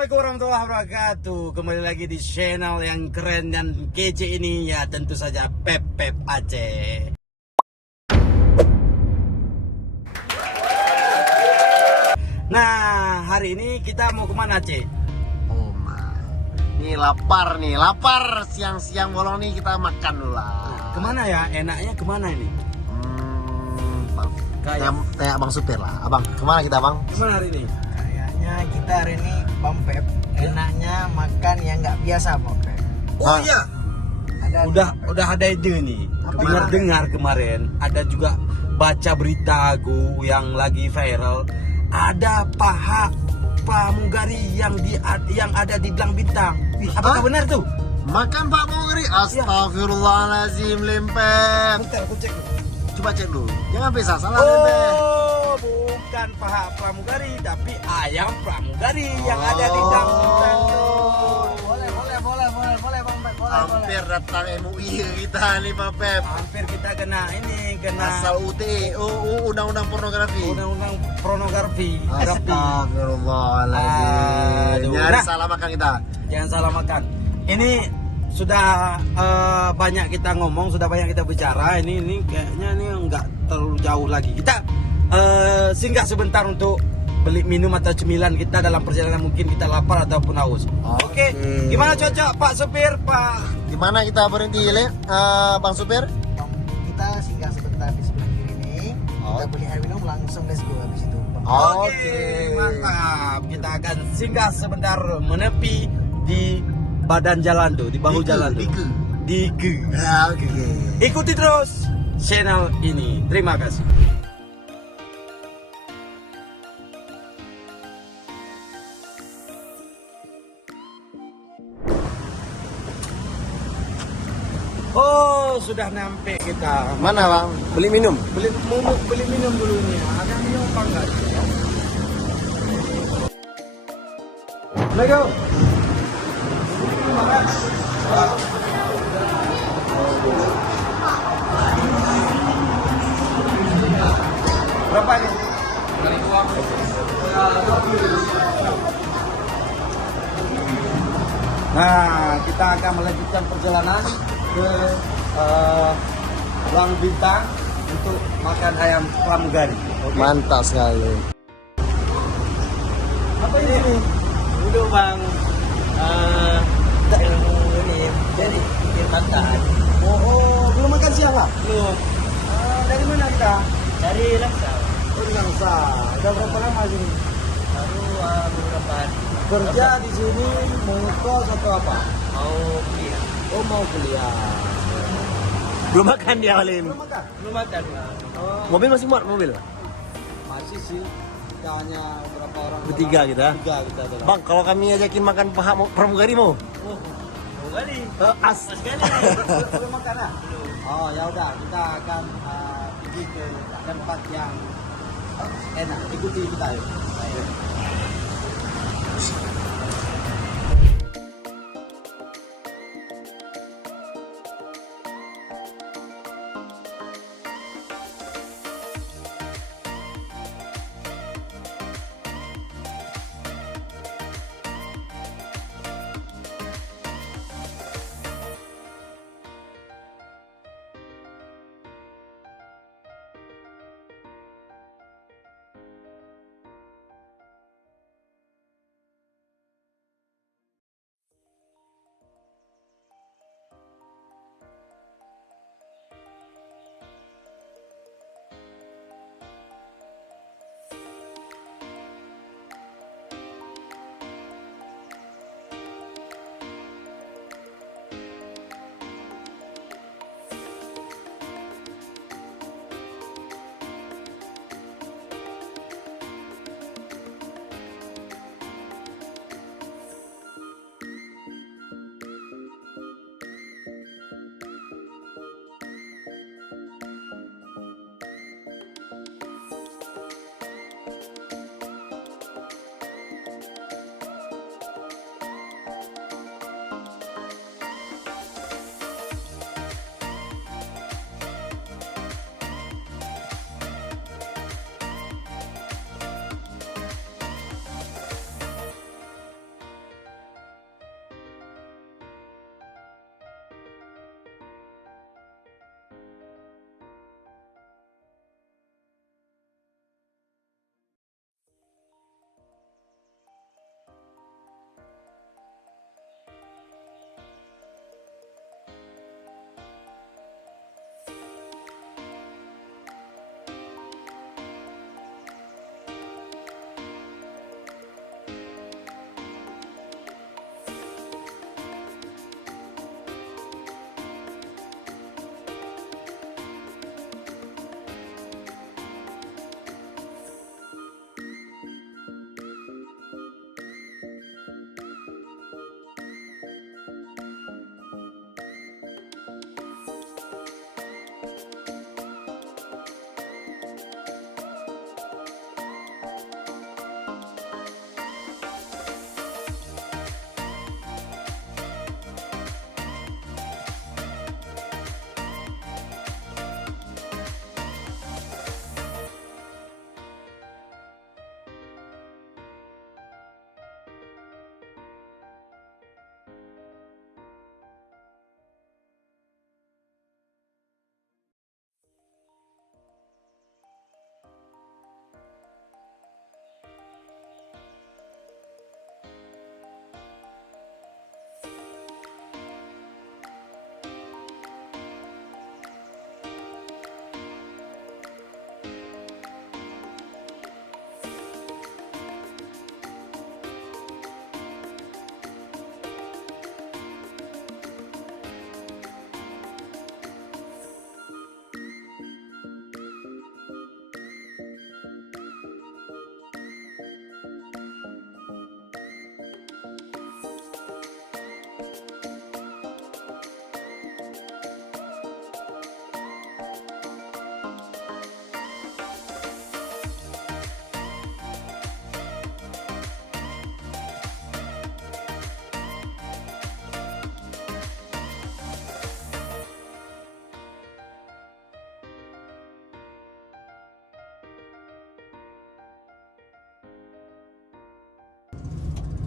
Assalamualaikum warahmatullahi wabarakatuh. Kembali lagi di channel yang keren dan kece ini, ya tentu saja Pep Aceh. Nah, hari ini kita mau kemana, Cek? Oh my, ini lapar siang-siang bolong nih, kita makan dulu lah. Kemana ya? Enaknya kemana ini? Kayak abang supir lah. Abang, kemana kita bang? Kemana hari ini? Kayaknya kita hari ini Bang Pep enaknya makan yang nggak biasa Bang Pep. Oh iya, Ada udah ada ide nih. Apa Dengar kemarin ada juga baca berita aku yang lagi viral. Ada paha pramugari yang ada di Belang Bintang. Apakah Hah? benar tuh? Makan Pak Mugri. Astagfirullahaladzim, Lempep. Bentar, aku cek. Coba cek dulu. Jangan bisa salah Lempep. Oh, bukan paha pramugari, tapi ayam pramugari yang ada di Belang Bintang tuh. boleh Bang Pep, boleh. Hampir datang MUI kita nih Pak Pep. Hampir kita kena Asal UTE, undang-undang pornografi. undang-undang pornografi. Astagfirullahaladzim. Aduh. Nyari Nah. salah makan kita. Jangan salah makan. Ini sudah banyak kita ngomong, sudah banyak kita bicara. Ini kayaknya ini nggak terlalu jauh lagi. Kita singgah sebentar untuk beli minum atau cemilan kita dalam perjalanan, mungkin kita lapar ataupun haus. Oke. Gimana cocok Pak Supir, Pak? Gimana kita berhenti, Bang Supir? Kita singgah sebentar di sebelah kiri ini. Kita beli air minum langsung let's go habis itu. Bang. Oke, mantap. Kita akan singgah sebentar menepi di badan jalan tuh, di bahu jalan tuh. Diku. Oke. Ikuti terus channel ini. Terima kasih. Oh, sudah nyampe kita. Mana Bang? Beli minum? Beli minum dulu nih. Ada minum apa enggak? Lego. Berapa ini? Nah, kita akan melanjutkan perjalanan ke Belang Bintang untuk makan ayam pramugari. Oke. Mantap sekali. Apa ini? Dulu Bang, ini jadi bikin makan. Oh, belum makan siang lah? Belum Dari mana kita? dari Langsau. Oh, di Langsa. Udah berapa lama sini? Baru beberapa hari Kerja di sini, mau ngekos atau apa? mau kuliah. Oh, mau kuliah. Belum makan dia Halim. Belum makan? Belum makan Bang. Oh, Mobil masih muat mobil. masih sih. Kita hanya berapa orang? Bertiga kita. Bertiga kita adalah. Bang, kalau kami ajakin makan paha pramugari mau? Oh, mau kali. As. Sekali. Belum makan ah? Oh, ya udah, kita akan pergi ke tempat yang enak. Ikuti kita yuk.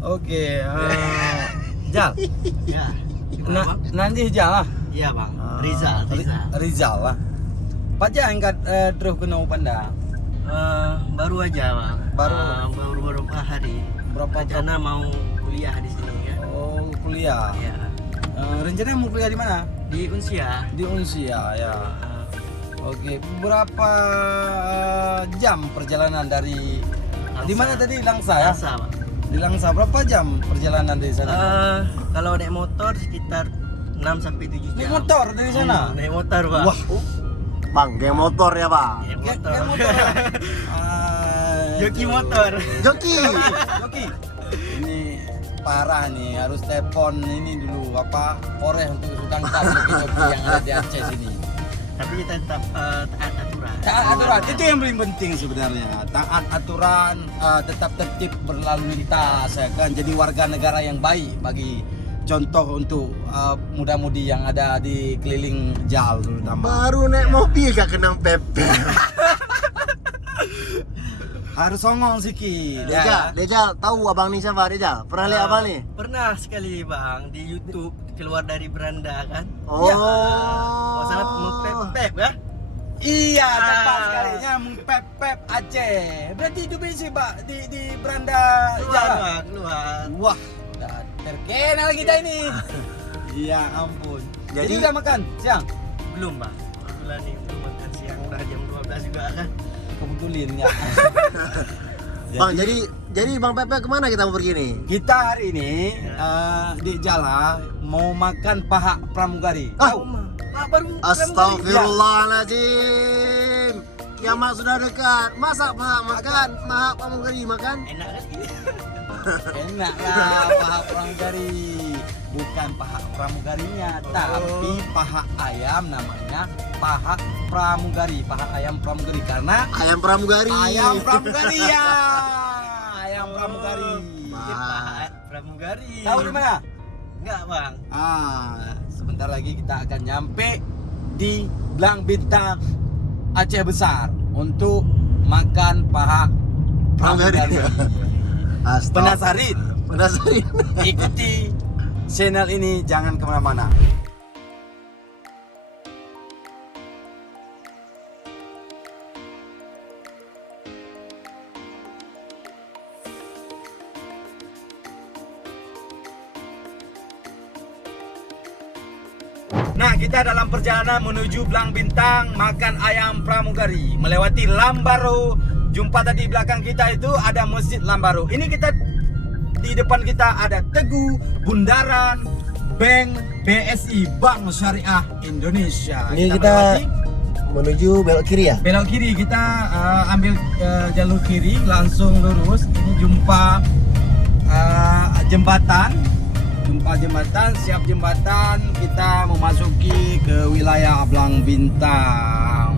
Oke, Jal. Ya. Nanti Jal lah. Iya bang. Rizal. Rizal lah. Pak Jal angkat terus kena panda. Baru aja bang. Baru beberapa hari. berapa Rencana mau kuliah di sini ya. Oh, kuliah. Iya. Rencananya mau kuliah di mana? Di Unsia. Di Unsia ya. Oke, berapa jam perjalanan dari di mana tadi Langsa ya? Langsa bang. Di Langsa berapa jam perjalanan dari sana? Kalau naik motor sekitar 6 sampai 7 jam. Naik motor dari sana? Naik motor bang. Wah, Bang, geng motor ya bang. kayak motor. Joki motor. Joki. Ini parah nih, harus telepon ini dulu apa? Koreh untuk sudangkan joki-joki yang ada di Aceh sini. Tapi kita tetap taat aturan. Taat aturan itu yang paling penting sebenarnya. Taat aturan, tetap tertib berlalu lintas, ya kan. Jadi warga negara yang baik bagi contoh untuk muda-mudi yang ada di keliling Jal terutama. Baru naik mobil gak kenang pepe. Harus songong sikit. Ya. Dejal, tahu abang ni siapa Dejal? Pernah lihat abang ni? Pernah sekali bang di YouTube keluar dari beranda kan. Oh. Oh sana mempep ya. Iya, tepat sekalinya mempep Aceh. Berarti itu sih Pak di beranda Keluar Jal. bang, keluar. Wah, terkenal kita ini. Iya, ampun. Jadi udah makan siang? Belum bang. Kebetulan nih belum makan siang udah jam 12 juga kan. Kebetulan ya. Bang, jadi Bang Pepe kemana kita mau pergi nih? Kita hari ini di Jala mau makan paha pramugari. Ah. Tahu? Pak baru Astagfirullahaladzim. Kiamat sudah dekat. Masa makan pramugari makan? enak kan? Enak lah paha pramugari. Bukan paha pramugarinya, tapi paha ayam namanya paha pramugari. Paha ayam pramugari karena Ayam pramugari. ayam pramugari ya. Ayam pramugari. Wah. Pramugari. Tahu di mana? Enggak bang. Sebentar lagi kita akan nyampe di Blang Bintang Aceh Besar untuk makan paha pramugari. Penasaran? Penasaran. Ikuti channel ini, jangan kemana-mana. Nah, kita dalam perjalanan menuju Blang Bintang makan ayam pramugari, melewati Lambaro. Jumpa tadi belakang kita itu ada Masjid Lambaro. Ini kita di depan kita ada Teguh Bundaran Bank BSI, Bank Syariah Indonesia. Ini kita melewati, menuju belok kiri ya? belok kiri, kita ambil jalur kiri langsung lurus. Ini jumpa jembatan. Siap jembatan, kita memasuki ke wilayah Blang Bintang.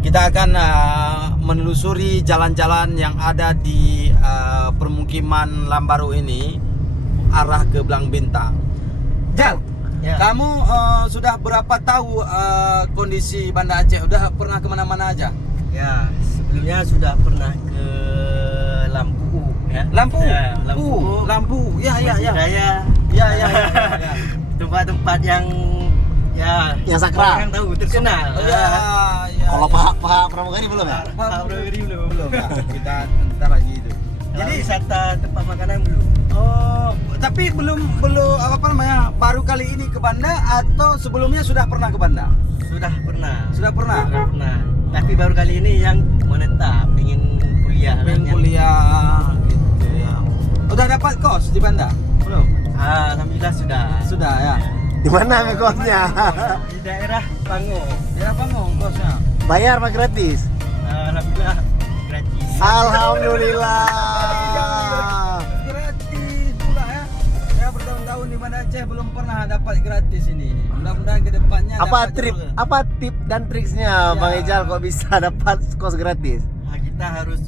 Kita akan menelusuri jalan-jalan yang ada di permukiman Lambaro ini arah ke Blang Bintang. Jal, Ya. kamu sudah berapa tahu kondisi Banda Aceh? Udah pernah kemana-mana aja? Ya sebelumnya sudah pernah ke Lampu ya. Lampu, Ya, Lampu, ya. Masjid Raya. Ya. Tempat-tempat yang ya Yang sakral. orang tahu terkenal. Ya. Kalau paha pramugari belum ya? Pak Pramugari belum. belum, Pak. Kita ntar lagi itu. Jadi wisata tempat makanan belum. Oh, tapi belum apa namanya? Baru kali ini ke Banda atau sebelumnya sudah pernah ke Banda? Sudah pernah. Sudah pernah. Sudah pernah. Tapi baru kali ini yang menetap ingin kuliah. Pengen Yang- kuliah gitu ya. Udah dapat kos di Banda? Belum. Alhamdulillah sudah. Sudah ya. Di mana ngekosnya? Di daerah Pango. Daerah Pangong kosnya. Bayar apa gratis? Alhamdulillah gratis. Alhamdulillah. Gratis pula ya. Saya bertahun-tahun di Banda Aceh belum pernah dapat gratis ini. Mudah-mudahan kedepannya Apa dapat trip? juga. Apa tip dan triksnya Ya. Bang Ejal kok bisa dapat kos gratis? Kita harus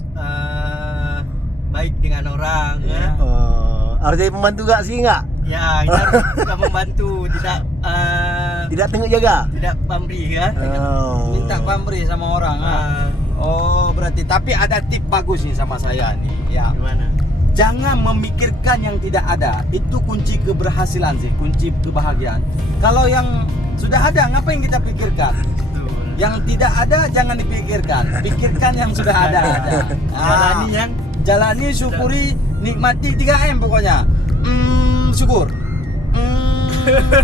baik dengan orang ya. Oh, harus jadi pembantu gak sih nggak? Ya kita harus suka membantu, Tidak tengok jaga? tidak pamrih ya. Oh. Minta pamrih sama orang. Ah, Oh, berarti tapi ada tip bagus nih sama saya nih. Ya. gimana? jangan memikirkan yang tidak ada. Itu kunci keberhasilan sih, kunci kebahagiaan. Kalau yang sudah ada, ngapain kita pikirkan? Yang tidak ada jangan dipikirkan, pikirkan yang sudah ada aja. Jalani, syukuri, nikmati 3M pokoknya. Syukur,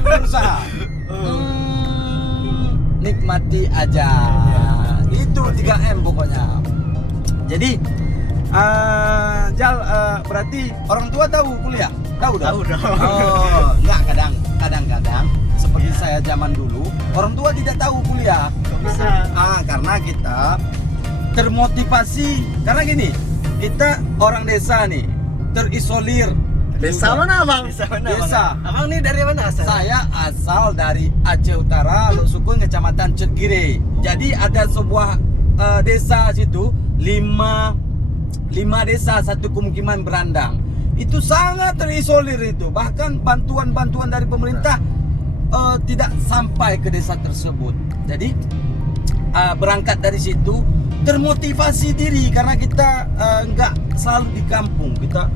berusaha, nikmati aja. Itu 3M pokoknya. Jadi berarti orang tua tahu kuliah? Tahu dong? Tahu dong. Oh, enggak, kadang-kadang seperti saya zaman dulu, orang tua tidak tahu kuliah. Bisa. Karena kita termotivasi. Karena gini, kita orang desa nih, terisolir. Desa mana bang? Desa. Abang nih dari mana asal? Saya asal dari Aceh Utara, Lok Sukun, Kecamatan Cetgire. Jadi ada sebuah desa situ, 5 desa, satu pemukiman berandang. Itu sangat terisolir itu. Bahkan bantuan-bantuan dari pemerintah tidak sampai ke desa tersebut. Jadi berangkat dari situ termotivasi diri karena kita nggak selalu di kampung. Kita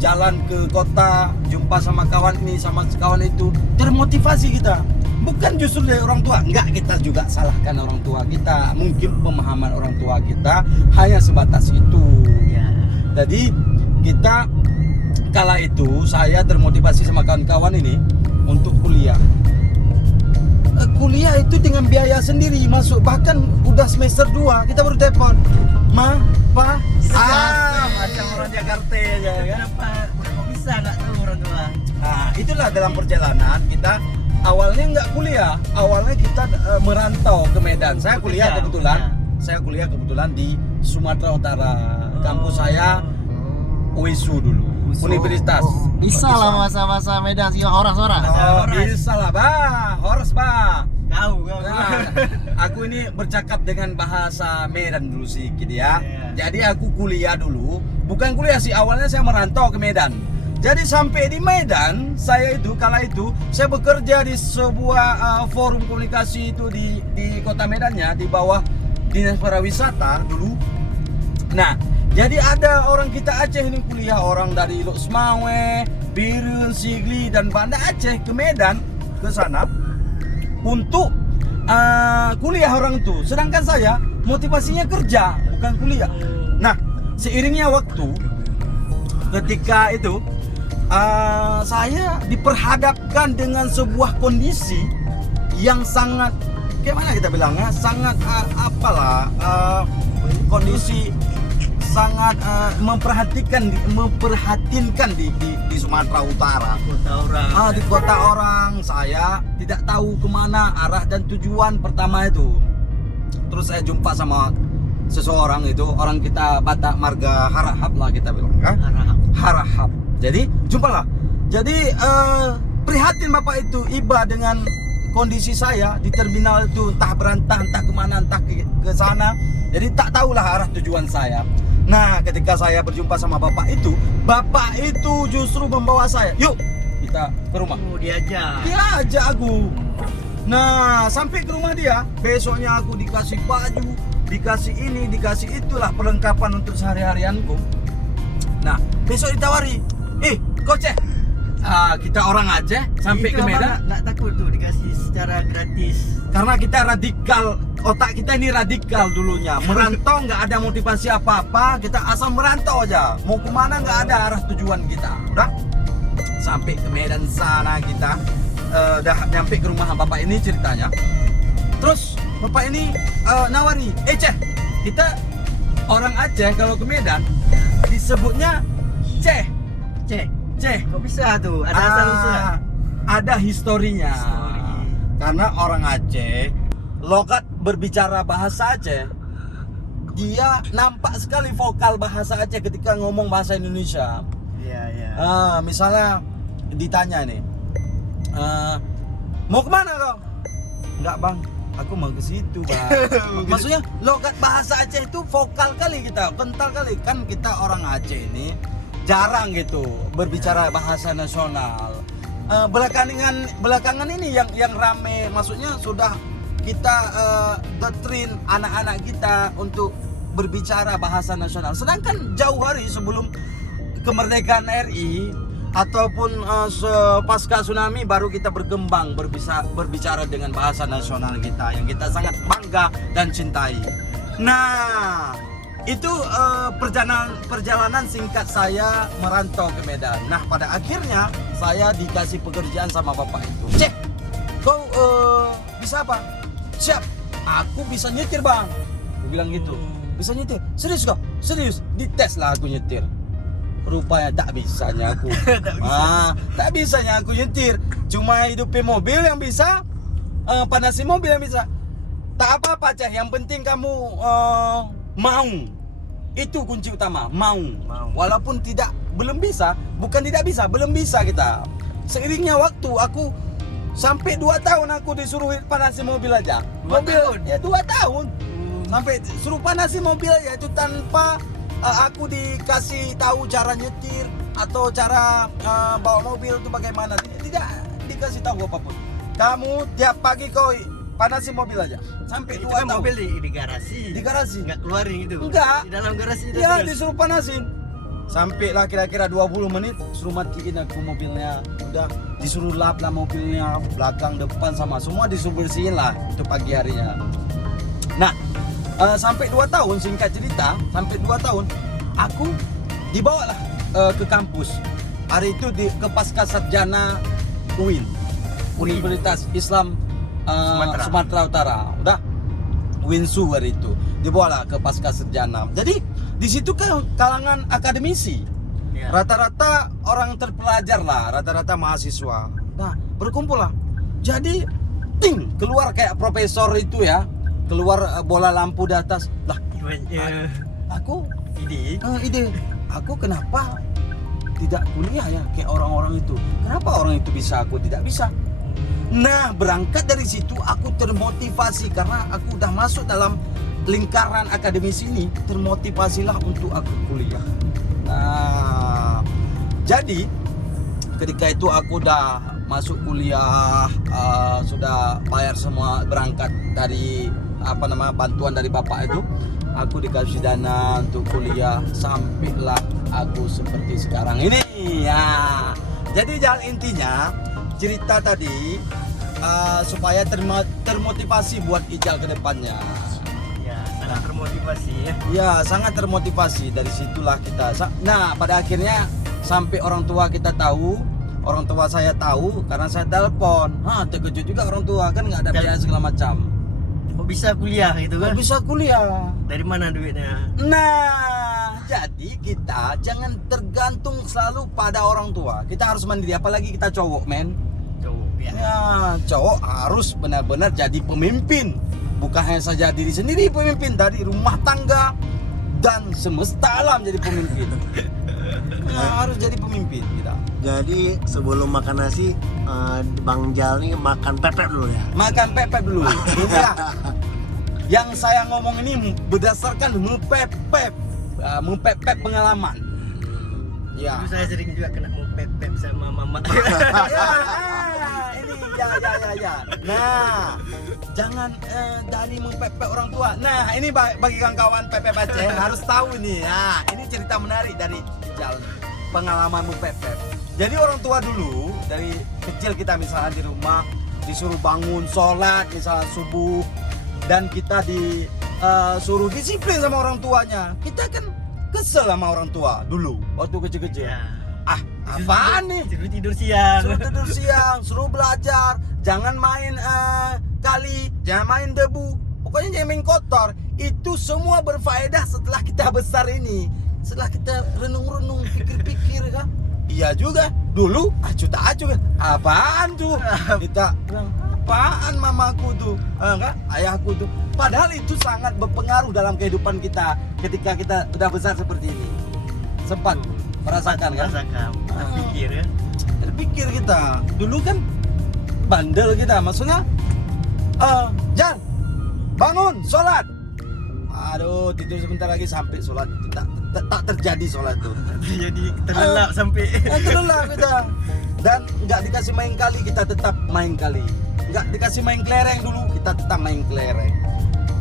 jalan ke kota, jumpa sama kawan ini, sama kawan itu, termotivasi kita. Bukan justru dari orang tua, enggak, kita juga salahkan orang tua kita. Mungkin pemahaman orang tua kita hanya sebatas itu. Ya. Jadi kita kala itu saya termotivasi sama kawan-kawan ini untuk kuliah. Kuliah itu dengan biaya sendiri masuk, bahkan udah semester 2 kita baru telepon, Ma, Pa, Macam orang Jakarta aja kan. Kenapa? Kok bisa nggak tahu orang tua? Nah, itulah dalam perjalanan kita awalnya nggak kuliah, awalnya kita merantau ke Medan. Saya kuliah kebetulan di Sumatera Utara. Kampus saya UISU dulu, Universitas. Bisa lah masa-masa Medan sih orang-orang. Bisa lah, Bah. Horas, Bah. Kau. Nah, aku ini bercakap dengan bahasa Medan dulu sedikit ya. Jadi aku kuliah dulu, bukan kuliah sih, awalnya saya merantau ke Medan. Jadi sampai di Medan, saya itu kala itu saya bekerja di sebuah forum komunikasi itu di kota Medannya, di bawah Dinas Pariwisata dulu. Nah, jadi ada orang kita Aceh ini kuliah, orang dari Lok Semawe, Birun, Sigli dan Banda Aceh ke Medan ke sana untuk kuliah orang itu. Sedangkan saya motivasinya kerja, bukan kuliah. Nah, seiringnya waktu, ketika itu saya diperhadapkan dengan sebuah kondisi yang sangat, gimana kita bilangnya, sangat kondisi sangat memperhatinkan di Sumatera Utara. Kota orang. Di kota orang, saya tidak tahu kemana arah dan tujuan pertama itu. Terus saya jumpa sama seseorang itu, orang kita Batak Marga Harahap lah kita bilang, Harahap. Jadi jumpalah. Jadi prihatin bapak itu iba dengan kondisi saya di terminal itu, entah berantah, entah kemana, entah ke sana. Jadi tak tahulah arah tujuan saya. Nah, ketika saya berjumpa sama bapak itu justru membawa saya, yuk kita ke rumah. Diajak. Dia ajak aku. Nah, sampai ke rumah dia, besoknya aku dikasih baju, dikasih ini, dikasih itulah perlengkapan untuk sehari-harianku. Nah, besok ditawari, Koceh, kita orang Aceh sampai Itu ke Medan. Nggak takut tuh dikasih secara gratis. Karena kita radikal, otak kita ini radikal dulunya. Merantau nggak ada motivasi apa-apa, kita asal merantau aja. Mau kemana nggak ada arah tujuan kita. Udah sampai ke Medan sana kita, udah nyampe ke rumah bapak ini ceritanya. Terus bapak ini nawari, Ceh, kita orang Aceh kalau ke Medan disebutnya Ceh. Kok bisa tuh? Ada asal-usul? Ada historinya. Karena orang Aceh, logat berbicara bahasa Aceh, dia nampak sekali vokal bahasa Aceh ketika ngomong bahasa Indonesia. Iya. Misalnya ditanya nih, mau kemana kau? Enggak bang, aku mau ke situ bang. Maksudnya logat bahasa Aceh itu vokal kali kita, kental kali. Kan kita orang Aceh ini jarang gitu berbicara bahasa nasional. Belakangan ini yang rame, maksudnya sudah kita doktrin anak-anak kita untuk berbicara bahasa nasional. Sedangkan jauh hari sebelum kemerdekaan RI ataupun pasca tsunami baru kita berkembang berbicara dengan bahasa nasional kita yang kita sangat bangga dan cintai. Nah, itu perjalanan singkat saya merantau ke Medan. Nah, pada akhirnya saya dikasih pekerjaan sama bapak itu. Cek, kau bisa apa? Siap, aku bisa nyetir bang. Aku bilang gitu. Bisa nyetir? Serius kok? Serius? Dites lah aku nyetir. Rupanya tak bisanya aku. Tak bisanya aku nyetir. Cuma hidupin mobil yang bisa, panasin mobil yang bisa. Tak apa-apa Ceh, yang penting kamu mau. Itu kunci utama, mau. Walaupun belum bisa, bukan tidak bisa, belum bisa kita. Seiringnya waktu aku sampai 2 tahun aku disuruh panasin mobil aja. 2 tahun? Ya 2 tahun. Sampai suruh panasin mobil aja itu tanpa aku dikasih tahu cara nyetir atau cara bawa mobil itu bagaimana. Tidak dikasih tahu apapun. Kamu tiap pagi kau panasin mobil aja sampai 2 tahun. Mobil di garasi. Di garasi. Enggak keluarin itu. Enggak. Di dalam garasi. Ya disuruh panasin. Sampai lah kira-kira 20 menit suruh matiin aku mobilnya. Udah disuruh lap lah mobilnya, belakang depan sama semua disuruh bersihin lah itu pagi harinya. Nah, sampai 2 tahun singkat cerita, sampai 2 tahun aku dibawalah ke kampus. Hari itu ke pasca sarjana UIN, Universitas Islam Sumatera Utara. Udah Winsu hari itu dibawalah ke pasca sarjana. Jadi di situ kan kalangan akademisi, rata-rata orang terpelajar lah, rata-rata mahasiswa. Nah berkumpul lah. Jadi keluar kayak profesor itu ya, keluar bola lampu di atas. Lah aku ide. Aku kenapa tidak kuliah ya kayak orang-orang itu? Kenapa orang itu bisa, aku tidak bisa? Nah, berangkat dari situ aku termotivasi karena aku udah masuk dalam lingkaran akademis ini, termotivasilah untuk aku kuliah. Nah, jadi ketika itu aku udah masuk kuliah, sudah bayar semua, berangkat dari bantuan dari bapak itu, aku dikasih dana untuk kuliah sampailah aku seperti sekarang ini. Ya, jadi jalan intinya cerita tadi supaya termotivasi buat Ijal ke depannya. Ya, sangat termotivasi ya. Ya, sangat termotivasi. Dari situlah kita. Nah, pada akhirnya sampai orang tua kita tahu, orang tua saya tahu karena saya telepon. Terkejut juga orang tua, kan nggak ada biaya segala macam. Kok bisa kuliah gitu kan? Kok bisa kuliah? Dari mana duitnya? Nah, jadi kita jangan tergantung selalu pada orang tua. Kita harus mandiri, apalagi kita cowok, men. Ya, cowok harus benar-benar jadi pemimpin. Bukan hanya saja diri sendiri pemimpin, dari rumah tangga dan semesta alam jadi pemimpin. Harus jadi pemimpin kita. Jadi sebelum makan nasi, Bang Jal nih makan pepek dulu ya. Makan pepek dulu. Inilah yang saya ngomong ini berdasarkan mempepek pengalaman. Ya. Dulu saya sering juga kena mempepek sama mama. Ya. Nah, jangan dari mempepek orang tua. Nah, ini bagi kawan-kawan Pepe Aceh harus tahu nih. Nah, ini cerita menarik dari Ijal, pengalaman mempepek. Jadi orang tua dulu dari kecil kita misalnya di rumah disuruh bangun sholat misalnya subuh, dan kita disuruh disiplin sama orang tuanya. Kita kan kesel sama orang tua dulu waktu kecil-kecil. Ya. Apaan nih? Suruh tidur siang. Suruh belajar, jangan main kali, jangan main debu, pokoknya jangan main kotor. Itu semua berfaedah setelah kita besar ini, setelah kita renung-renung, pikir-pikir kan. Iya juga, dulu acuh tak acuh kan, apaan tuh? Kita bilang, apaan mamaku tuh, kan? Ayahku tuh. Padahal itu sangat berpengaruh dalam kehidupan kita ketika kita udah besar seperti ini. Sempat merasakan kan? Terpikir ya. Terpikir kita. Dulu kan bandel kita, maksudnya Jan, bangun, sholat. Aduh, tidur sebentar lagi sampai sholat. Tak terjadi sholat tuh. Jadi terlelap sampai. Terlelap kita. Dan nggak dikasih main kali, kita tetap main kali. Nggak dikasih main kelereng dulu, kita tetap main kelereng.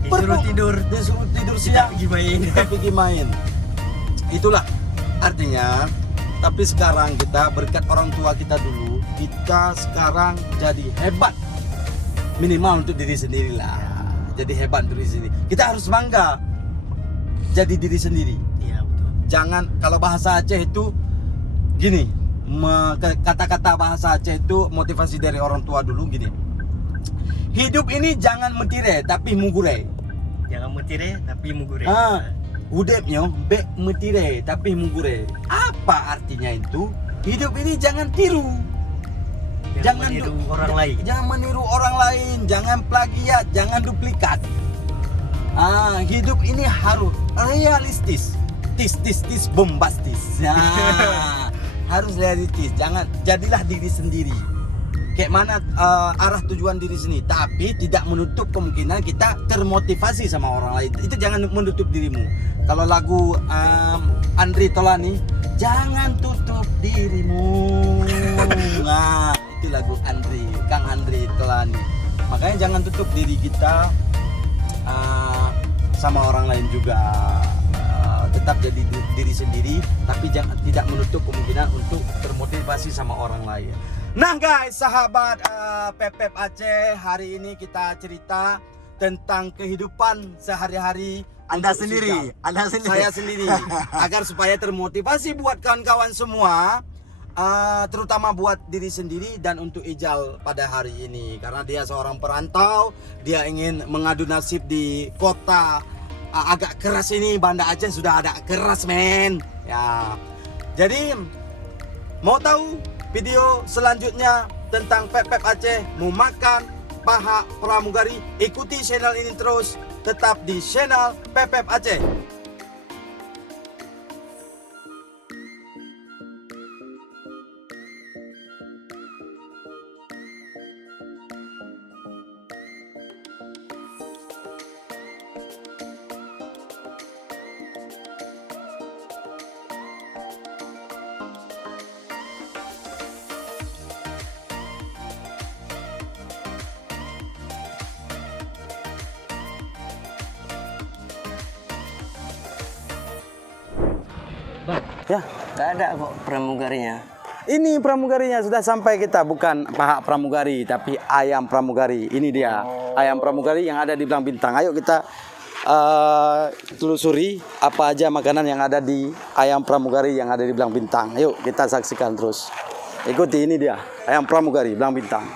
Disuruh tidur siang, Kita pergi main. Itulah artinya Tapi sekarang kita berkat orang tua kita dulu, kita sekarang jadi hebat. Minimal untuk diri sendiri lah. Jadi hebat untuk diri sendiri. Kita harus bangga jadi diri sendiri. Iya betul. Jangan, kalau bahasa Aceh itu gini, kata-kata bahasa Aceh itu motivasi dari orang tua dulu gini. Hidup ini jangan metire tapi mugure. Jangan metire tapi mugure. Hidupnya be metire tapi mugure. Apa artinya itu? Hidup ini jangan tiru. Jangan meniru orang lain. Jangan meniru orang lain, jangan plagiat, jangan duplikat. Hidup ini harus realistis. Tis bombastis. Harus realistis. Jadilah diri sendiri. Kayak mana arah tujuan diri sendiri, tapi tidak menutup kemungkinan kita termotivasi sama orang lain. Itu jangan menutup dirimu. Kalau lagu Andri Tolani, jangan tutup dirimu. Nah, itu lagu Kang Andri Tolani. Makanya jangan tutup diri kita sama orang lain juga. Tetap jadi diri sendiri, tapi tidak menutup kemungkinan untuk termotivasi sama orang lain. Nah guys, sahabat Pepep Aceh, hari ini kita cerita tentang kehidupan sehari-hari Anda untuk sendiri, Sugap. Anda sendiri. Saya sendiri, agar supaya termotivasi buat kawan-kawan semua, terutama buat diri sendiri dan untuk Ijal pada hari ini, karena dia seorang perantau, dia ingin mengadu nasib di kota agak keras ini. Banda Aceh sudah ada keras men ya. Jadi mau tahu video selanjutnya tentang Pepep Aceh mau makan paha pramugari, ikuti channel ini terus, tetap di channel Pepep Aceh. Bang, Ya, nggak ada kok pramugarinya. ini pramugarinya sudah sampai kita, bukan paha pramugari tapi ayam pramugari. Ini dia ayam pramugari yang ada di Belang Bintang. Ayo kita telusuri apa aja makanan yang ada di ayam pramugari yang ada di Belang Bintang. Ayo kita saksikan terus. Ikuti, ini dia ayam pramugari Belang Bintang.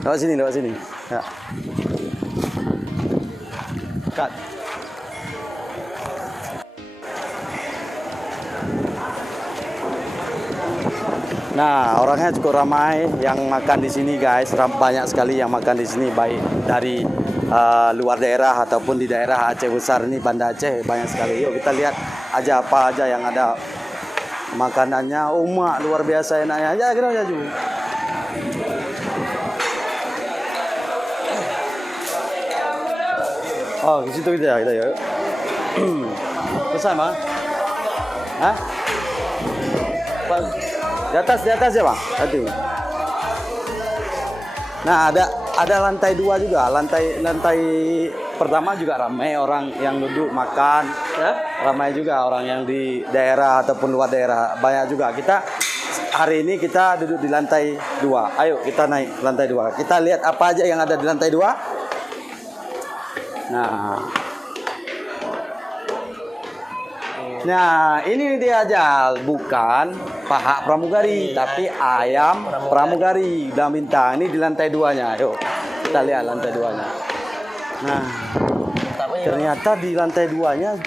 Lewat sini. Ya. Cut. Nah, orangnya cukup ramai yang makan di sini, guys. Banyak sekali yang makan di sini, baik dari luar daerah ataupun di daerah Aceh besar ini, Banda Aceh, banyak sekali. Yuk kita lihat aja apa aja yang ada makanannya. Umak luar biasa enaknya. Aja kita aja. Oh, ke situ kita ya. Pesan, Bang? Hah? Di atas ya bang, tadi. Nah ada lantai 2 juga, lantai pertama juga ramai orang yang duduk makan, ramai juga orang yang di daerah ataupun luar daerah, banyak juga. Kita hari ini kita duduk di lantai 2, ayo kita naik lantai 2, kita lihat apa aja yang ada di lantai 2. Nah, ini dia aja, bukan paha pramugari, tapi ayam pramugari Belang Bintang. Ini di lantai 2-nya. Yuk, kita lihat lantai 2-nya. Nah, ternyata di lantai 2-nya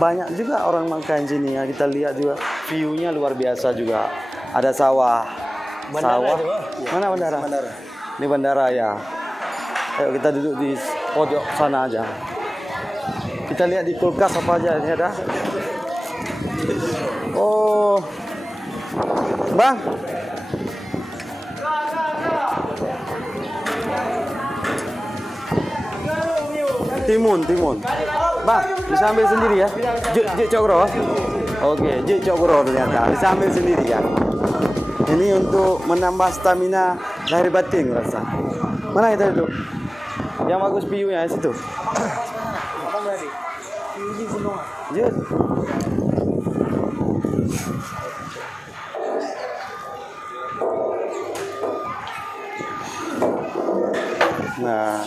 banyak juga orang makan sini ya. Kita lihat juga view-nya luar biasa juga. Ada sawah. Sawah. Mana bandara? Ini bandara ya. Ayo kita duduk di pojok sana aja. Kita lihat di kulkas apa aja ini ada. Oh, bang, timun, bang, bisa ambil sendiri ya, Juk Cokro, oke, Juk Cokro ternyata, bisa ambil sendiri ya. Ini untuk menambah stamina lahir batin rasa. Mana kita duduk? Yang bagus view-nya situ. Apa tadi? View di semua. Nah,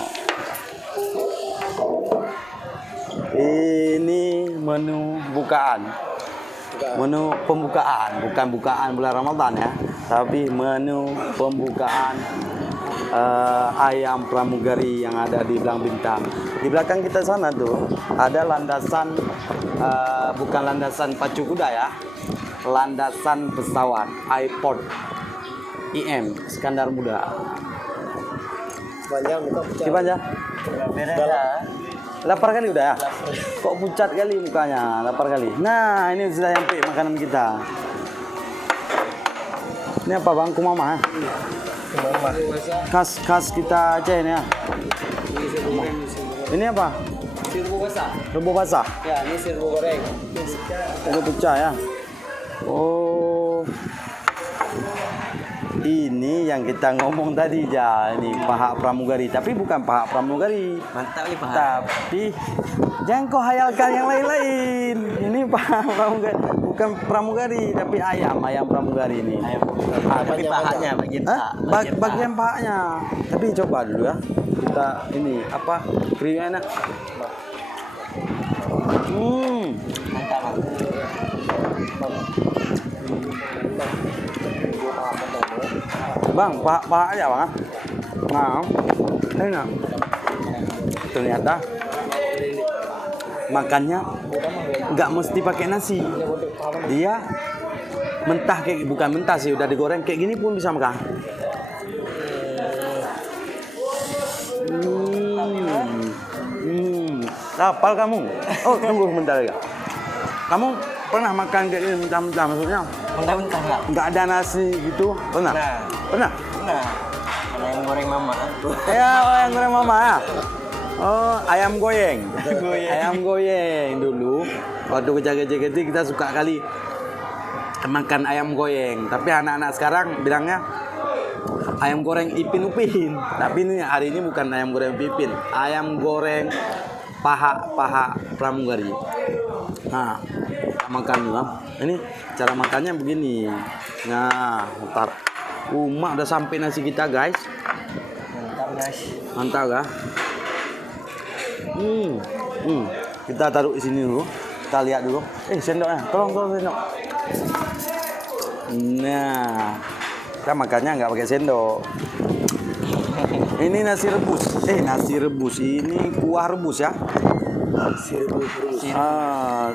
ini menu bukaan. Menu pembukaan, bukan bukaan bulan Ramadan ya, tapi menu pembukaan ayam pramugari yang ada di Belang Bintang. Di belakang kita sana tuh ada landasan, bukan landasan pacu kuda ya, landasan pesawat iPod IM Skandar Muda. Banyak muka pecah. Gimana ya? Beda. Lapar kali udah ya? Kok pucat kali mukanya? Lapar kali. Nah, ini sudah sampai makanan kita. Ini apa bang? Kumama ya? Khas kita Aceh ini ya. Ini apa? Sirbu basah. Rebus basah. Ya, ini sirbu goreng. Ini pecah ya. Oh. Ini yang kita ngomong tadi ya, ini paha pramugari, tapi bukan paha pramugari. Mantap nih paha. Tapi jangan kau hayalkan yang lain-lain. Ini paha pramugari, bukan pramugari, tapi ayam pramugari ini. Tapi pahanya bagian Hah? Bagian pahanya. Tapi coba dulu ya. Kita ini apa? Krimnya enak. Mantap. Bang, paha aja bang. Nah, enak. Ternyata makannya nggak mesti pakai nasi. Dia mentah kayak, bukan mentah sih, udah digoreng kayak gini pun bisa makan. Lapar kamu? Oh, tunggu sebentar ya. Kamu pernah makan kayak gini mentah-mentah, maksudnya? Mentah-mentah nggak? Nggak ada nasi gitu? Pernah? Pernah? Nah, ada yang goreng mama. Ya, oh, yang goreng mama ya. Oh, ayam goyeng. Ayam goyeng dulu. Waktu kecil-kecil kita suka kali makan ayam goyeng. Tapi anak-anak sekarang bilangnya ayam goreng Ipin Upin. Tapi ini hari ini bukan ayam goreng Ipin, ayam goreng paha pramugari. Nah, kita makan dulu. Ini cara makannya begini. Nah, ntar mak udah sampai nasi kita guys. Mantap guys. Mantap ya. Kita taruh di sini dulu. Kita lihat dulu. Sendoknya, tolong sendok. Nah, kita makannya nggak pakai sendok. Ini nasi rebus. Nasi rebus ini kuah rebus ya. Nasi rebus.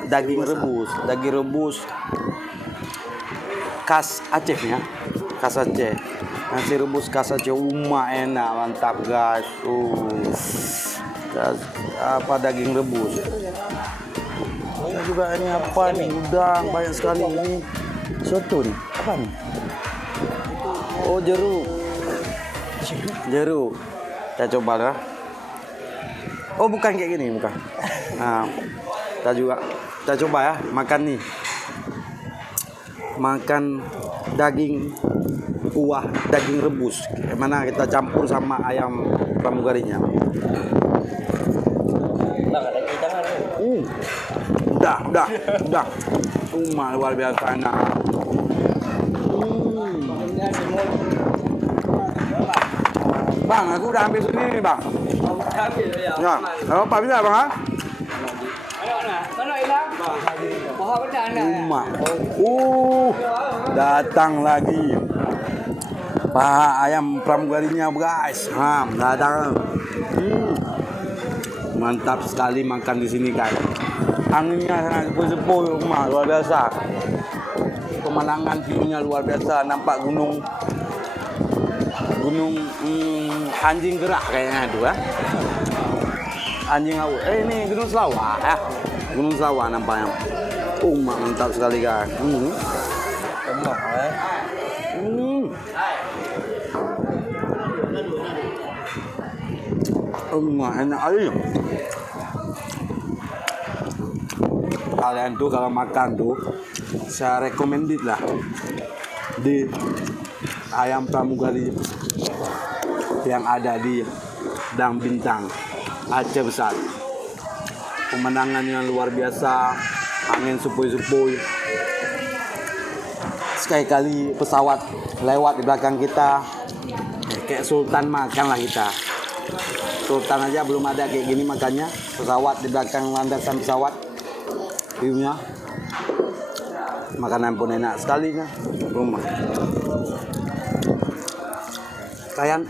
Daging rebus. Khas Aceh ya. Khas Aceh. Nasi rebus khas Aceh, enak, mantap guys. Apa daging rebus. Ini juga ini apa nih? Udang banyak sekali ini. Soto nih. Apa nih? Oh, jeruk. Kita coba lah. Oh, bukan kayak gini, bukan. Nah, kita coba ya makan nih. Makan daging kuah daging rebus. Mana kita campur sama ayam pramugarinya. Bang, ada kita kan? Udah. Luar biasa enak. Bang, aku udah ambil sendiri, Bang. Ya, apa bisa, Bang? Datang lagi. Paha ayam pramugarinya, guys. Datang. Mantap sekali makan di sini, guys. Anginnya sangat sepuh-sepuh, luar biasa. Pemandangan view-nya luar biasa, nampak gunung anjing gerak kayaknya itu ya. Anjing awet. Ini Gunung Selawah ya. Gunung Selawah nampaknya. Mantap sekali guys. Emak Enak aja. Kalian tuh kalau makan tuh saya recommended lah di ayam pramugari yang ada di Belang Bintang, Aceh Besar. Pemandangannya luar biasa, angin sepoi-sepoi. Sekali-kali pesawat lewat di belakang kita, kayak sultan makan lah kita. Sultan aja belum ada kayak gini makannya. Pesawat di belakang landasan pesawat. View-nya. Makanan pun enak sekali kan. Rumah.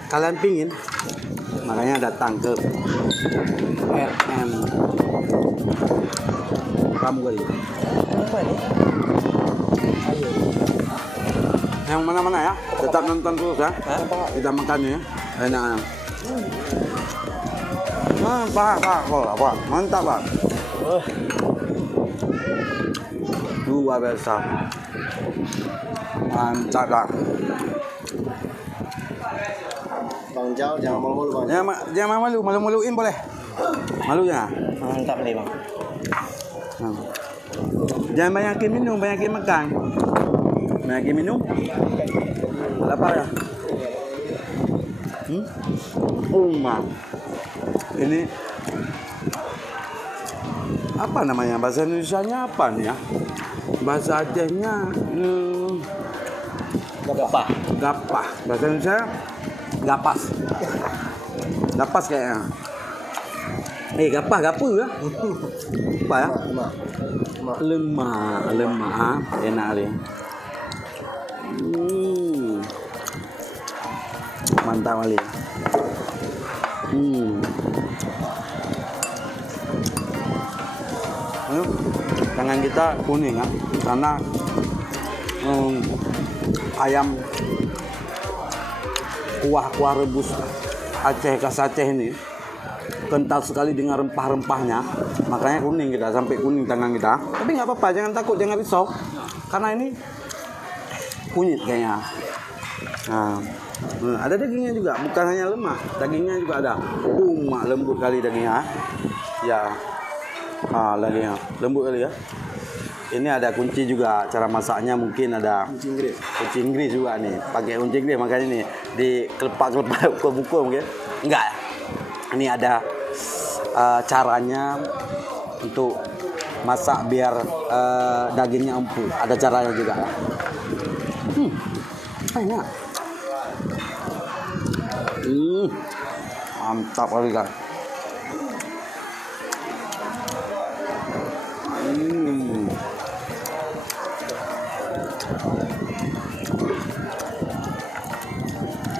Kalian pingin? Makanya datang ke RM Pramugari. Apa nih? Yang mana-mana ya, tetap nonton terus ya. Kita makannya ya, enak. Pak, mantap Pak. Luar biasa. Mantap Pak. Bang Jal, jangan malu-malu Bang. Jangan malu-maluin boleh. Malunya. Mantap nih bang. Jangan banyakin minum, banyakin makan. Banyakin minum. Lapar ya? Ini apa namanya? Bahasa Indonesianya apa nih ya? Bahasa Acehnya gapah. Bahasa Indonesia gapas. Gapas kayaknya. Gapah ya? Apa ya? Lemah. Enak nih. Mantap kali. Tangan kita kuning kan? Karena ayam kuah rebus Aceh khas Aceh ini kental sekali dengan rempah-rempahnya, makanya kuning kita, sampai kuning tangan kita. Tapi nggak apa-apa, jangan takut, jangan risau, karena ini kunyit kayaknya. Nah, ada dagingnya juga, bukan hanya lemak, dagingnya juga ada. Lembut kali dagingnya. Ya, dagingnya lembut kali ya. Ini ada kunci juga, cara masaknya mungkin ada kunci Inggris juga nih, pakai kunci Inggris, makanya nih di kelepak buku mungkin enggak. Ini ada caranya untuk masak biar dagingnya empuk, ada caranya juga. Enak. Mantap kali kan.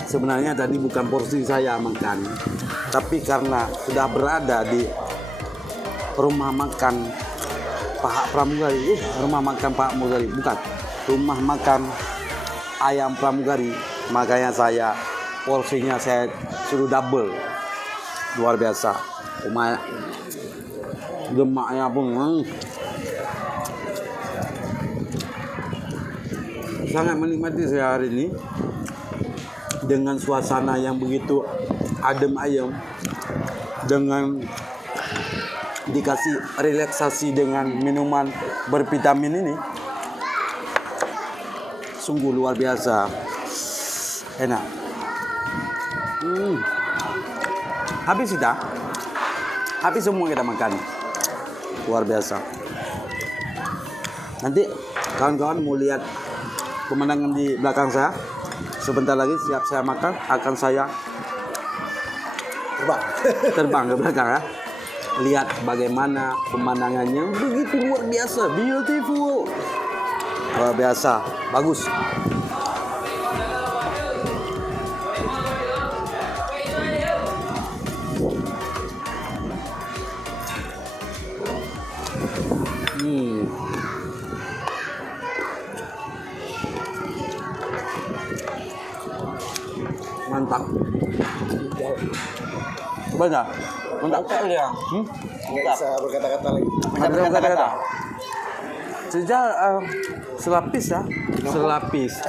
Sebenarnya tadi bukan porsi saya makan, tapi karena sudah berada di rumah makan Pak Pramugari, rumah makan Pak Pramugari, bukan rumah makan ayam Pramugari, makanya porsinya saya suruh double, luar biasa. Lemaknya pun sangat menikmati saya hari ini dengan suasana yang begitu adem ayem, dengan dikasih relaksasi dengan minuman bervitamin ini, sungguh luar biasa enak. Habis semua kita makan, luar biasa. Nanti kawan-kawan mau lihat pemandangan di belakang saya. Sebentar lagi siap saya makan, akan saya terbang ke belakang ya. Lihat bagaimana pemandangannya, begitu luar biasa, beautiful, luar biasa, bagus. Mantap. Coba enggak? Mantap kali ya. Nggak bisa berkata-kata lagi. Ada kata-kata. Sejak selapis ya. Selapis.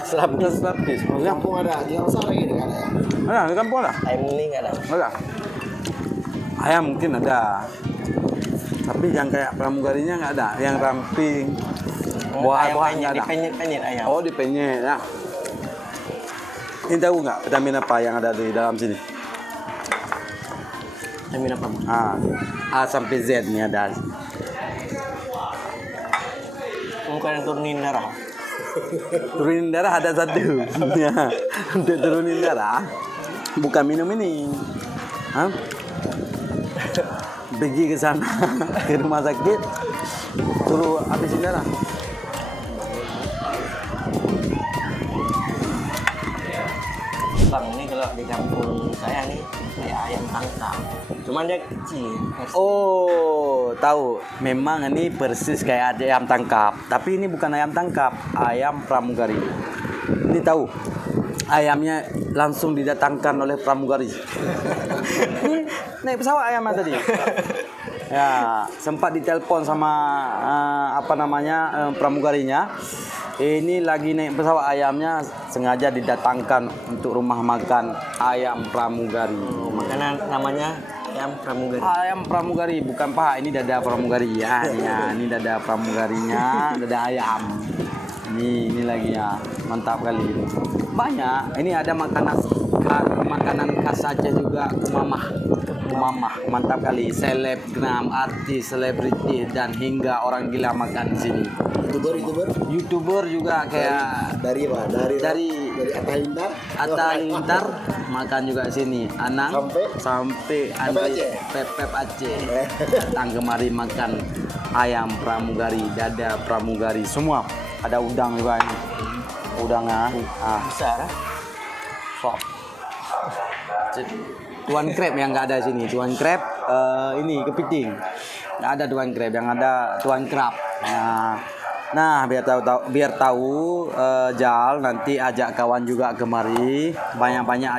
Maksudnya Kampung ada, di Alsara ini nggak ada. ada di kampung ada. Ayam ini nggak ada. Ada. Ayam mungkin ada. Tapi yang kayak pramugarinya nggak ada. Yang ramping. Buah-buah nggak ada. Dipenyet ayam. Oh, dipenyet ya. Ini tahu nggak vitamin apa yang ada di dalam sini? Vitamin apa? A sampai Z nih ada. Bukan yang turunin darah. Turunin darah ada satu. Ya, untuk turunin darah bukan minum ini. Hah? Pergi ke sana ke rumah sakit, suruh habisin darah. Bang, ini kalau di kampung saya nih kayak ayam tangkap. Cuman dia kecil. Oh, tahu. Memang ini persis kayak ayam tangkap, tapi ini bukan ayam tangkap, ayam pramugari. Ini tahu. Ayamnya langsung didatangkan oleh pramugari. Ini naik pesawat ayamnya tadi. Ya, sempat ditelepon sama pramugarinya. Ini lagi naik pesawat ayamnya sengaja didatangkan untuk rumah makan ayam pramugari. Makanan namanya ayam pramugari. Ayam pramugari bukan paha, ini dada pramugari ya. Ini dada pramugarinya, dada ayam. Ini lagi ya, mantap kali. Banyak. Ini ada makanan khas Aceh juga, umamah, mantap kali. Selebgram, artis, selebriti dan hingga orang gila makan di sini. YouTuber juga kayak Dari apa? Dari Atta Halilintar. Atta Halilintar makan juga sini. Anang sampai Andri Pep Aceh datang kemari makan ayam pramugari, dada pramugari semua. Ada udang juga ini. Udangnya Besar. sop. Tuan crab yang nggak ada sini. Tuan crab ini kepiting. Nggak ada tuan crab, yang ada tuan crab. Nah, biar tahu Jal nanti ajak kawan juga kemari, banyak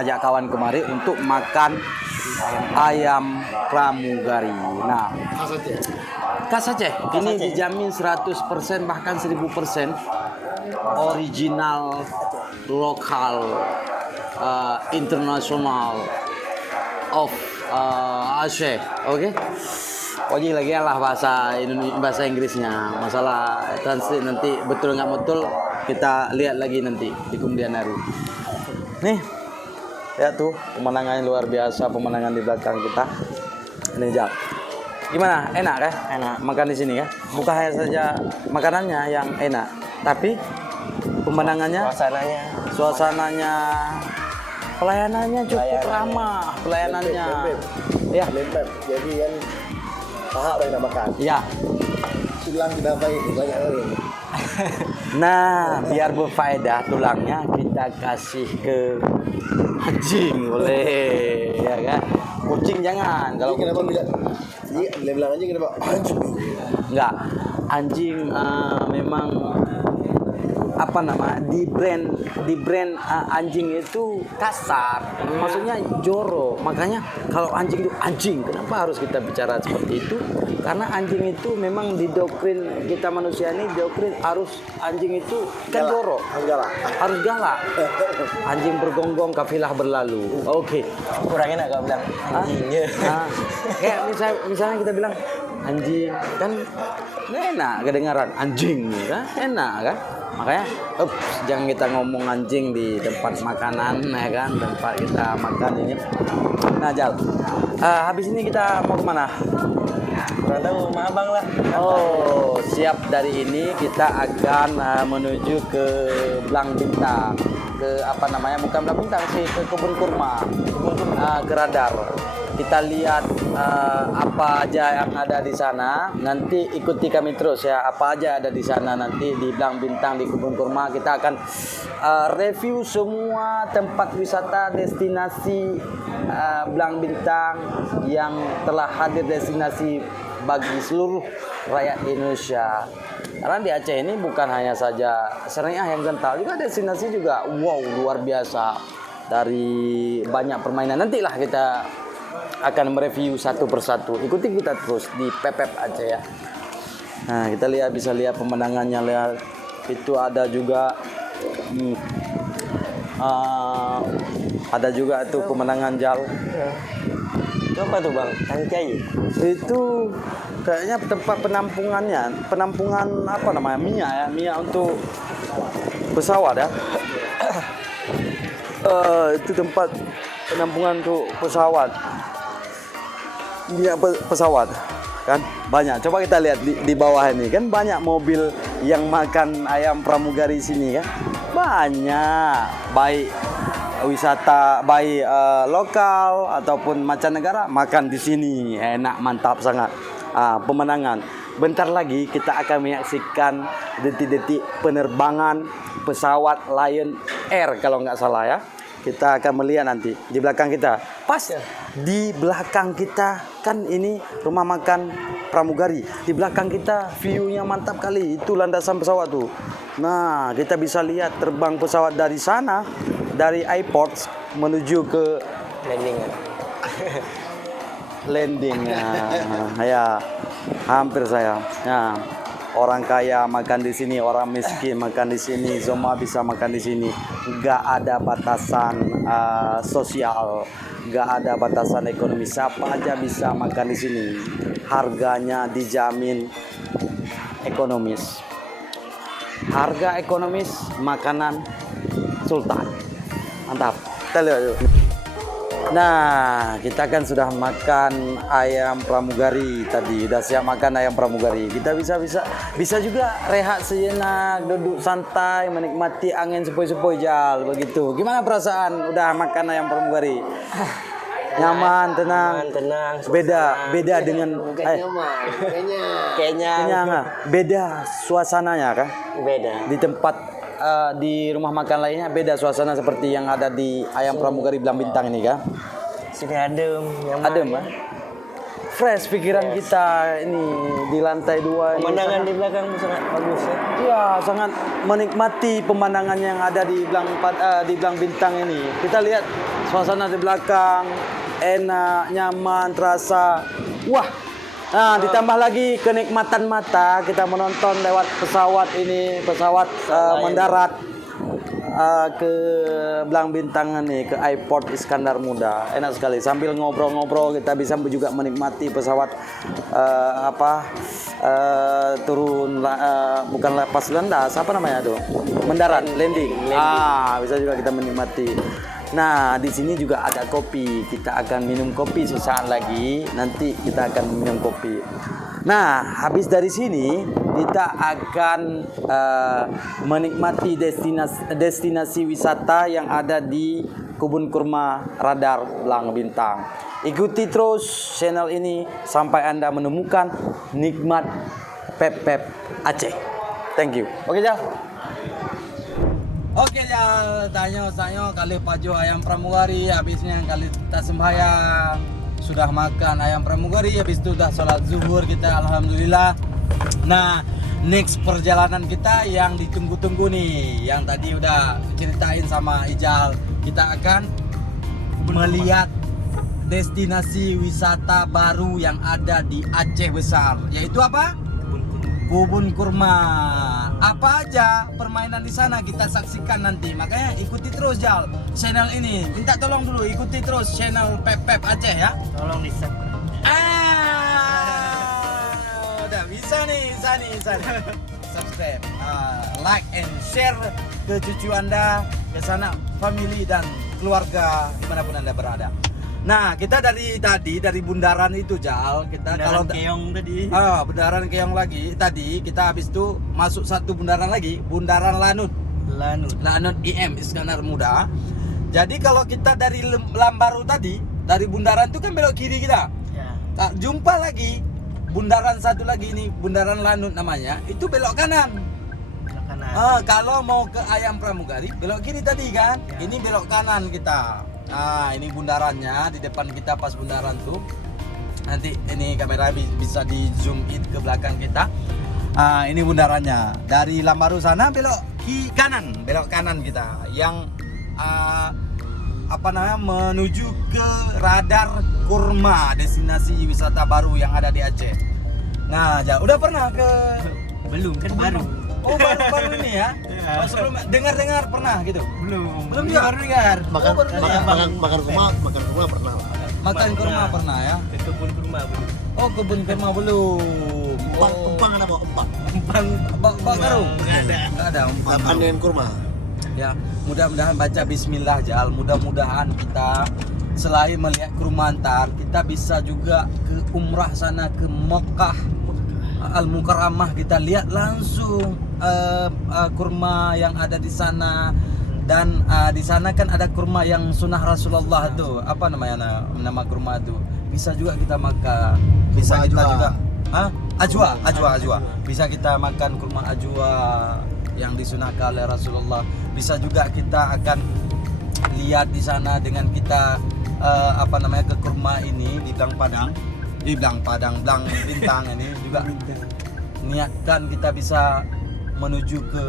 ajak kawan kemari untuk makan ayam pramugari. Nah, khas Aceh. Ini dijamin 100% bahkan 1000% original, lokal, internasional of Aceh. Oke. Pokoknya lagi lah bahasa Inggrisnya. Masalah translate nanti betul nggak betul kita lihat lagi nanti di kemudian hari. Nih, lihat tuh pemandangannya luar biasa, pemandangan di belakang kita. Ini Jal. Gimana? Enak kan? Enak makan di sini kan? Bukan hanya saja makanannya yang enak, tapi pemandangannya, suasananya, pelayanannya cukup ramah, pelayanannya. Ya. Jadi kan tahap yang makan. Ya. Tulang kita banyak orang. Nah, biar berfaedah tulangnya kita kasih ke anjing boleh, ya kan? Kucing jangan. Kalau Kenapa kucing, bilang? Iya, bilang aja kenapa? Anjing. enggak. Anjing memang di brand anjing itu kasar, maksudnya jorok. Makanya kalau anjing itu anjing, kenapa harus kita bicara seperti itu? Karena anjing itu memang didoktrin kita manusia ini doktrin harus anjing itu kan jorok, harus galak. Anjing bergonggong kafilah berlalu. Oke. Kurang enak kalau bilang anjingnya. Kayak misalnya kita bilang anjing kan nggak enak kedengaran anjing kan enak kan. Makanya jangan kita ngomong anjing di tempat makanan ya kan, tempat kita makan ini. Nah Jal, habis ini kita mau kemana? Kurang tahu, sama abang lah. Oh, siap. Dari ini kita akan menuju ke Blang Bintang, ke bukan Blang Bintang sih, ke kebun kurma, ke Radar. Kita lihat apa aja yang ada di sana. Nanti ikuti kami terus ya, apa aja ada di sana nanti di Blang Bintang, di kebun kurma. Kita akan review semua tempat wisata destinasi Blang Bintang yang telah hadir, destinasi bagi seluruh rakyat Indonesia. Karena di Aceh ini bukan hanya saja Serengyah yang kental, juga destinasi juga wow luar biasa, dari banyak permainan. Nantilah kita akan mereview satu persatu. Ikuti kita terus di Pepep Aceh ya. Nah, kita bisa lihat pemandangannya. Lihat itu ada juga ada juga tuh pemandangan Jal. Itu apa tuh bang? Tangkai. Itu kayaknya tempat penampungan minyak untuk pesawat ya. Itu tempat penampungan untuk pesawat, minyak pesawat kan banyak. Coba kita lihat di bawah ini kan banyak mobil yang makan ayam pramugari sini kan, banyak, baik wisata baik lokal ataupun mancanegara, makan di sini enak, mantap sangat. Pemandangan. Bentar lagi kita akan menyaksikan detik-detik penerbangan pesawat Lion Air kalau nggak salah ya. Kita akan melihat nanti di belakang kita. Pas di belakang kita kan ini rumah makan pramugari. Di belakang kita view-nya mantap kali. Itu landasan pesawat tuh. Nah, kita bisa lihat terbang pesawat dari sana, dari airport menuju ke landing. Ya, hampir saya. Ya, orang kaya makan di sini, orang miskin makan di sini, semua bisa makan di sini. Nggak ada batasan sosial, nggak ada batasan ekonomi. Siapa aja bisa makan di sini. Harganya dijamin ekonomis. Harga ekonomis, makanan sultan. Mantap. Kita lihat yuk. Nah, kita kan sudah makan ayam pramugari tadi, udah siap makan ayam pramugari. Kita bisa juga rehat sejenak, duduk santai, menikmati angin sepoi-sepoi Jal, begitu. Gimana perasaan udah makan ayam pramugari? Nyaman, tenang. Beda dengan kayaknya beda suasananya kan? Beda. Di tempat di rumah makan lainnya beda suasana seperti yang ada di ayam pramugari Belang Bintang ini kan? Sudah adem, nyaman. Adem kan? Fresh pikiran kita ini di lantai 2 ini. Pemandangan di belakang sangat bagus ya. Iya, sangat menikmati pemandangan yang ada di Belang Bintang ini. Kita lihat suasana di belakang, enak, nyaman, terasa. Wah. Nah, ditambah lagi kenikmatan mata kita menonton lewat pesawat ini, pesawat mendarat ke Belang Bintang ini, ke airport Iskandar Muda. Enak sekali. Sambil ngobrol-ngobrol kita bisa juga menikmati pesawat turun bukan lepas landas, apa namanya tuh? Mendarat, landing. Bisa juga kita menikmati. Nah, di sini juga ada kopi. Kita akan minum kopi sesaat lagi. Nanti kita akan minum kopi. Nah, habis dari sini kita akan menikmati destinasi wisata yang ada di Kebun Kurma Radar Belang Bintang. Ikuti terus channel ini sampai Anda menemukan nikmat pep-pep Aceh. Thank you. Oke, Jal. Oke ya, tanya kali pajo ayam pramugari, habisnya kali kita sembahyang, sudah makan ayam pramugari, habis itu udah sholat zuhur kita, alhamdulillah. Nah, next perjalanan kita yang ditunggu-tunggu nih, yang tadi udah ceritain sama Ijal, kita akan melihat destinasi wisata baru yang ada di Aceh Besar, yaitu apa? Kebun kurma. Apa aja permainan di sana kita saksikan nanti. Makanya ikuti terus Jal channel ini. Minta tolong dulu ikuti terus channel Pep Aceh ya. Tolong di-subscribe. Udah bisa nih. Subscribe, like and share ke cucu Anda, ke sana family dan keluarga dimanapun Anda berada. Nah, kita dari bundaran itu Jal, kita Bundaran Keong tadi. Bundaran Keong lagi. Tadi kita habis itu masuk satu bundaran lagi, bundaran Lanut IM Iskandar Muda. Jadi kalau kita dari Lambaru tadi, dari bundaran itu kan belok kiri kita. Ya. Jumpa lagi bundaran satu lagi ini, bundaran Lanut namanya, itu belok kanan. Belok kanan. Kalau mau ke ayam pramugari belok kiri tadi kan. Ya. Ini belok kanan kita. Nah, ini bundarannya di depan kita pas bundaran tuh. Nanti ini kamera bisa di zoom in ke belakang kita. Ini bundarannya. Dari Lambaru sana belok kanan kita. Yang menuju ke Radar Kurma, destinasi wisata baru yang ada di Aceh. Nah, udah pernah ke? Belum kan baru. Oh, baru ini ya? Oh, sebelum dengar pernah gitu? Belum juga? Baru dengar. Makan kurma pernah. Makan kurma pernah ya? Ke kebun kurma belum. Oh, kebun kurma belum. Empang ada mau empang. Bak garung? Enggak ada empang. Panen kurma. Ya, mudah-mudahan baca bismillah Jal. Mudah-mudahan kita selain melihat kurma antar, kita bisa juga ke umrah sana, ke Mekah Al-Mukarramah, kita lihat langsung kurma yang ada di sana. Dan di sana kan ada kurma yang sunnah Rasulullah tuh. Apa namanya nama kurma tuh? Bisa juga kita makan. Bisa Kurma kita ajwa. juga ajwa. Bisa kita makan kurma ajwa yang disunahkan oleh Rasulullah. Bisa juga kita akan lihat di sana dengan kita ke kurma ini di Blang Bintang ini juga niatkan kita bisa menuju ke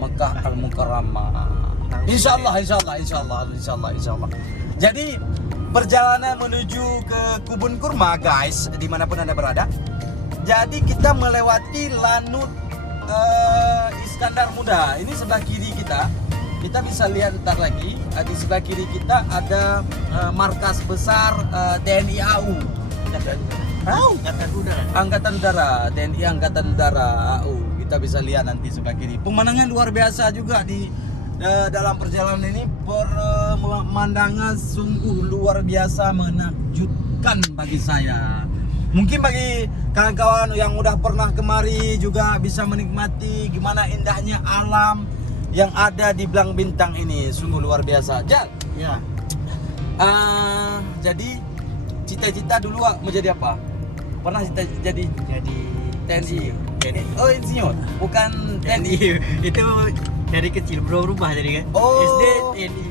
Mekah Al-Mukarramah. Insyaallah. Jadi perjalanan menuju ke kebun kurma guys, dimanapun Anda berada. Jadi kita melewati Lanut Iskandar Muda. Ini sebelah kiri kita. Kita bisa lihat ntar lagi di sebelah kiri kita ada markas besar TNI AU. Angkatan Udara, TNI Angkatan Udara AU. Kita bisa lihat nanti sebelah kiri. Pemandangan luar biasa juga di dalam perjalanan ini. Pemandangan sungguh luar biasa menakjubkan bagi saya. Mungkin bagi kawan-kawan yang udah pernah kemari juga bisa menikmati gimana indahnya alam yang ada di Blang Bintang ini. Sungguh luar biasa. Jal. Ya. Jadi cita-cita dulu mau jadi apa? Pernah jadi TNI. Oh, insinyur, bukan TNI. Itu dari kecil berubah jadi kan. Oh. SD TNI.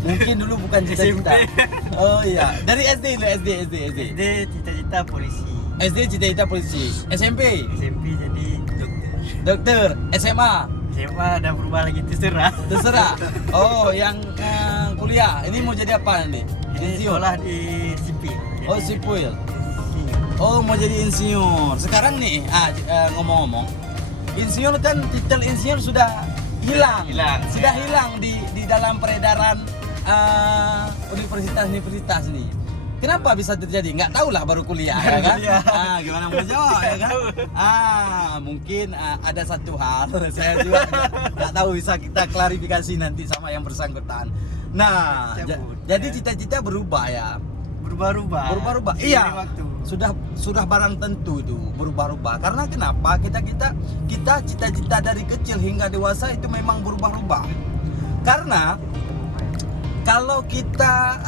Mungkin dulu bukan cita-cita. SMP. Oh iya, dari SD. SD cita-cita polisi. SD cita-cita polisi. SMP SMP jadi dokter. SMA SMA udah berubah lagi terserah. terserah. Oh, yang kuliah ini mau jadi apa nih? Ini sekolah di sipil. Oh, sipil. Oh, mau jadi insinyur. Sekarang nih, ngomong-ngomong, insinyur kan titel insinyur sudah hilang. Sudah hilang di dalam peredaran universitas nih. Kenapa bisa terjadi? Nggak tahu lah, baru kuliah ya kan? Gimana mau jawab ya kan? Mungkin ada satu hal saya juga nggak tahu, bisa kita klarifikasi nanti sama yang bersangkutan. Nah, jadi cita-cita berubah ya. Berubah-ubah. Iya. Sudah barang tentu itu berubah-ubah. Karena kenapa? Kita cita-cita dari kecil hingga dewasa itu memang berubah-ubah. Karena kalau kita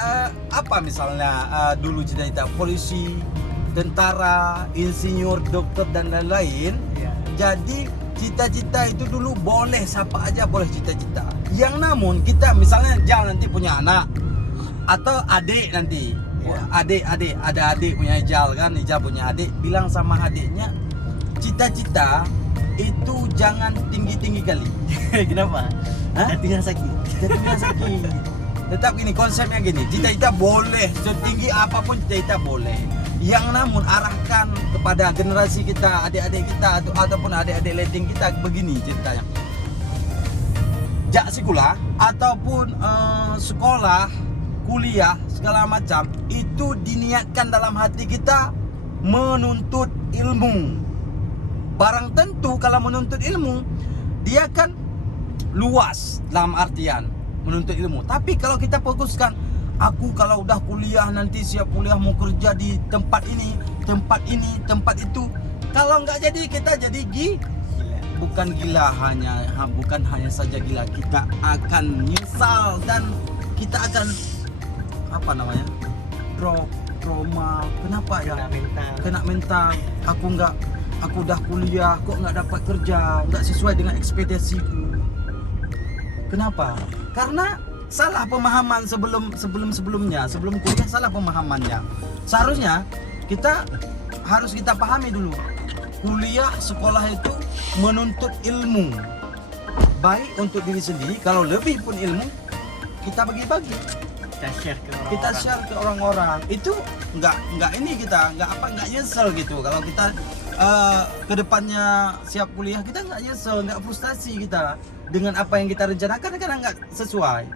misalnya dulu cita-cita polisi, tentara, insinyur, dokter dan lain-lain. Jadi cita-cita itu dulu boleh, siapa aja boleh cita-cita. Yang namun kita misalnya jangan nanti punya anak atau adik nanti. Adik ada adik punya Ijal kan, Ijal punya adik, bilang sama adiknya cita-cita itu jangan tinggi-tinggi kali. Kenapa? Jadinya sakit. Tetap gini, konsepnya gini, cita-cita boleh setinggi apapun, cita-cita boleh. Yang namun arahkan kepada generasi kita, adik-adik kita ataupun adik-adik letting kita begini ceritanya. Jak sekolah ataupun sekolah, kuliah segala macam itu diniatkan dalam hati kita menuntut ilmu. Barang tentu kalau menuntut ilmu dia kan luas dalam artian menuntut ilmu. Tapi kalau kita fokuskan, aku kalau udah kuliah nanti siap kuliah mau kerja di tempat ini, tempat itu. Kalau nggak jadi kita jadi bukan gila bukan hanya saja gila, kita akan nyesal dan kita akan trauma. Kenapa ya? Kena mental. Aku udah kuliah kok nggak dapat kerja, nggak sesuai dengan ekspektasiku. Kenapa? Karena salah pemahaman sebelum kuliah, salah pemahamannya. Seharusnya harus kita pahami dulu. Kuliah, sekolah itu menuntut ilmu. Baik untuk diri sendiri, kalau lebih pun ilmu kita bagi-bagi. Kita share ke orang-orang. Itu nggak nyesel gitu. Kalau kita kedepannya siap kuliah, kita nggak nyesel, nggak frustasi kita dengan apa yang kita rencanakan karena nggak sesuai.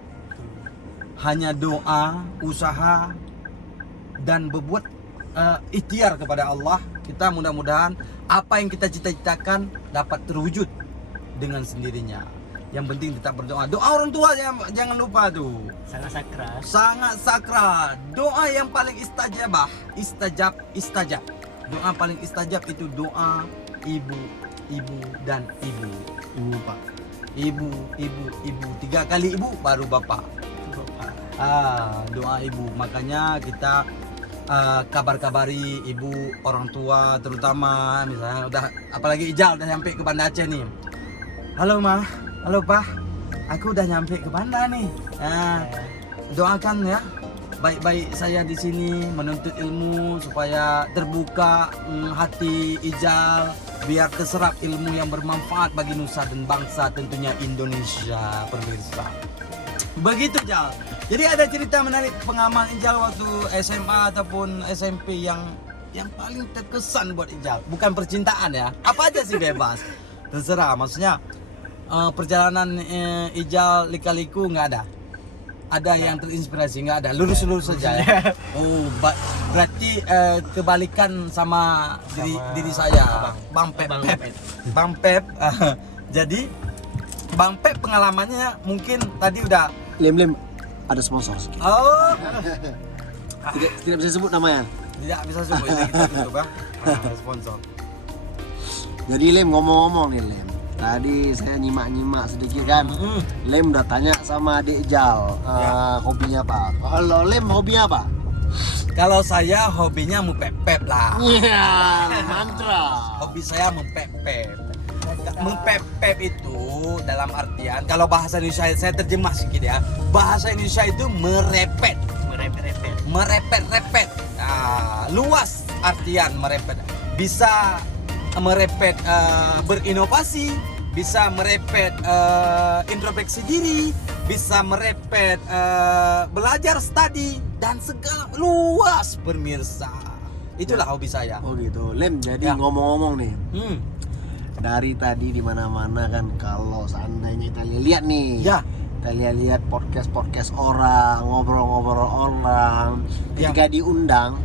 Hanya doa, usaha, dan berbuat ikhtiar kepada Allah. Kita mudah-mudahan apa yang kita cita-citakan dapat terwujud dengan sendirinya. Yang penting tetap berdoa. Doa orang tua jangan lupa tuh. Sangat sakral. Doa yang paling istajab. Doa paling istajab itu doa ibu dan ibu. Ibu pak. ibu, 3 kali ibu baru bapak. Doa ibu, makanya kita kabar-kabari ibu, orang tua terutama, misalnya udah, apalagi Ijal udah nyampe ke Banda Aceh nih. Halo Ma, halo Pa, aku udah nyampe ke Banda nih. Doakan ya, baik-baik saya di sini menuntut ilmu supaya terbuka hati Ijal, biar terserap ilmu yang bermanfaat bagi nusa dan bangsa, tentunya Indonesia, pemirsa. Begitu Jal. Jadi ada cerita menarik pengalaman Ijal waktu SMA ataupun SMP yang paling terkesan buat Ijal. Bukan percintaan ya, apa aja sih bebas, terserah. Maksudnya perjalanan Ijal lika-liku nggak ada. Ada yang terinspirasi nggak ada, lurus-lurus saja ya. Oh, berarti kebalikan sama diri saya, Bang Pep. Jadi Bang Pep pengalamannya mungkin tadi udah. Lem ada sponsor. Oh, Tidak bisa sebut namanya. tidak bisa sebut, kita tutup ya. Sponsor. Jadi Lem ngomong-ngomong nih Lem. Tadi saya nyimak sedikit kan. Lem udah tanya sama adik Jal hobinya apa. Kalau Lem hobinya apa? Kalau saya hobinya mempep lah. Iya, mantra. Hobi saya mempep. Mempep itu dalam artian, kalau bahasa Indonesia saya terjemah sedikit ya. Bahasa Indonesia itu merepet. Luas artian merepet. Bisa merepet berinovasi, bisa merepet introspeksi diri, bisa merepet belajar studi, dan segala luas pemirsa. Itulah hobi saya. Oh gitu. Lem, jadi Ya. ngomong-ngomong nih. Dari Dari tadi di mana-mana kan, kalau seandainya kita lihat nih. Ya. Kita lihat podcast orang, ngobrol-ngobrol orang. Ya. Ketika diundang,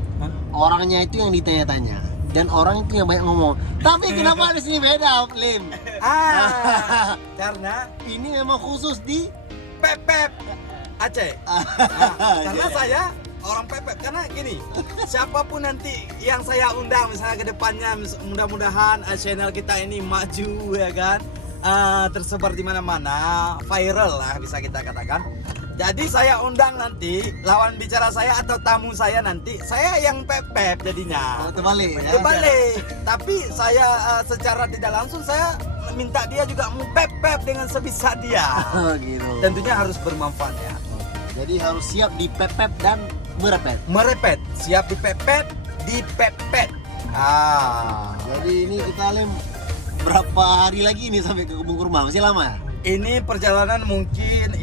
orangnya itu yang ditanya-tanya. Dan orang itu yang banyak ngomong. Tapi kenapa di sini beda, Lim? Karena Ini memang khusus di Pep Aceh. Karena saya orang Pep. Karena gini, siapapun nanti yang saya undang misalnya ke depannya, mudah-mudahan channel kita ini maju ya kan, tersebar di mana-mana, viral lah bisa kita katakan. Jadi saya undang nanti lawan bicara saya atau tamu saya nanti, saya yang Pep jadinya. terbalik. Terbalik. Tapi saya secara tidak langsung saya minta dia juga Pep dengan sebisa dia. Gitu. Tentunya harus bermanfaat ya. Jadi harus siap di pepet dan merepet. Siap dipepet, dipepet. Jadi ini kita Lim berapa hari lagi nih sampai ke kebun kurma? Masih lama ya? Ini perjalanan mungkin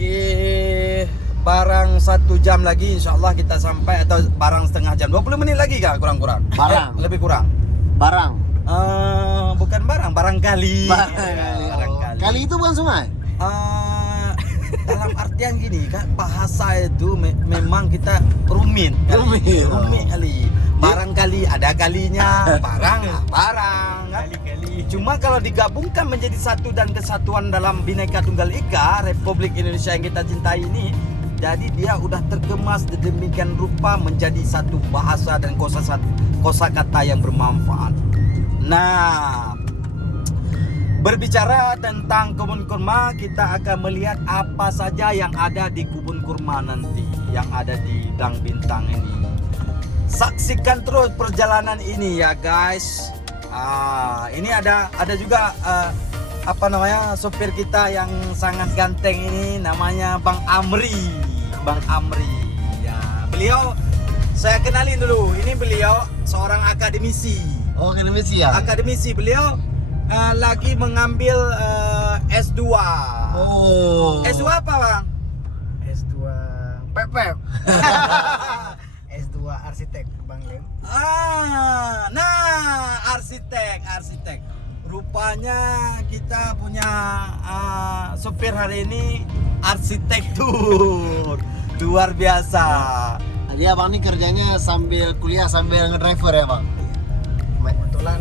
barang 1 jam lagi insya Allah kita sampai, atau barang setengah jam, 20 menit lagi kah kurang-kurang? Barang. Lebih kurang. Barang. Bukan barangkali. Barangkali. Kali itu bukan sungai? Dalam artian gini kan, bahasa itu memang kita rumit kali. Barangkali ada kalinya, barang kan? Cuma kalau digabungkan menjadi satu dan kesatuan dalam Bhinneka Tunggal Ika, Republik Indonesia yang kita cintai ini, jadi dia udah terkemas sedemikian rupa menjadi satu bahasa dan kosakata yang bermanfaat. Nah, berbicara tentang kebun kurma, kita akan melihat apa saja yang ada di kebun kurma nanti, yang ada di Gang Bintang ini. Saksikan terus perjalanan ini ya guys. Ini ada juga sopir kita yang sangat ganteng ini, namanya Bang Amri. Ya, beliau saya kenalin dulu. Ini beliau seorang akademisi. Oh, akademisi ya? Akademisi, beliau lagi mengambil S2. Oh. S2 apa, Bang? S2 Pep. S2 arsitek Bang Lem. Arsitek. Rupanya kita punya sopir hari ini arsitektur. Luar biasa. Jadi abang ini kerjanya sambil kuliah sambil ngedriver ya bang? Kebetulan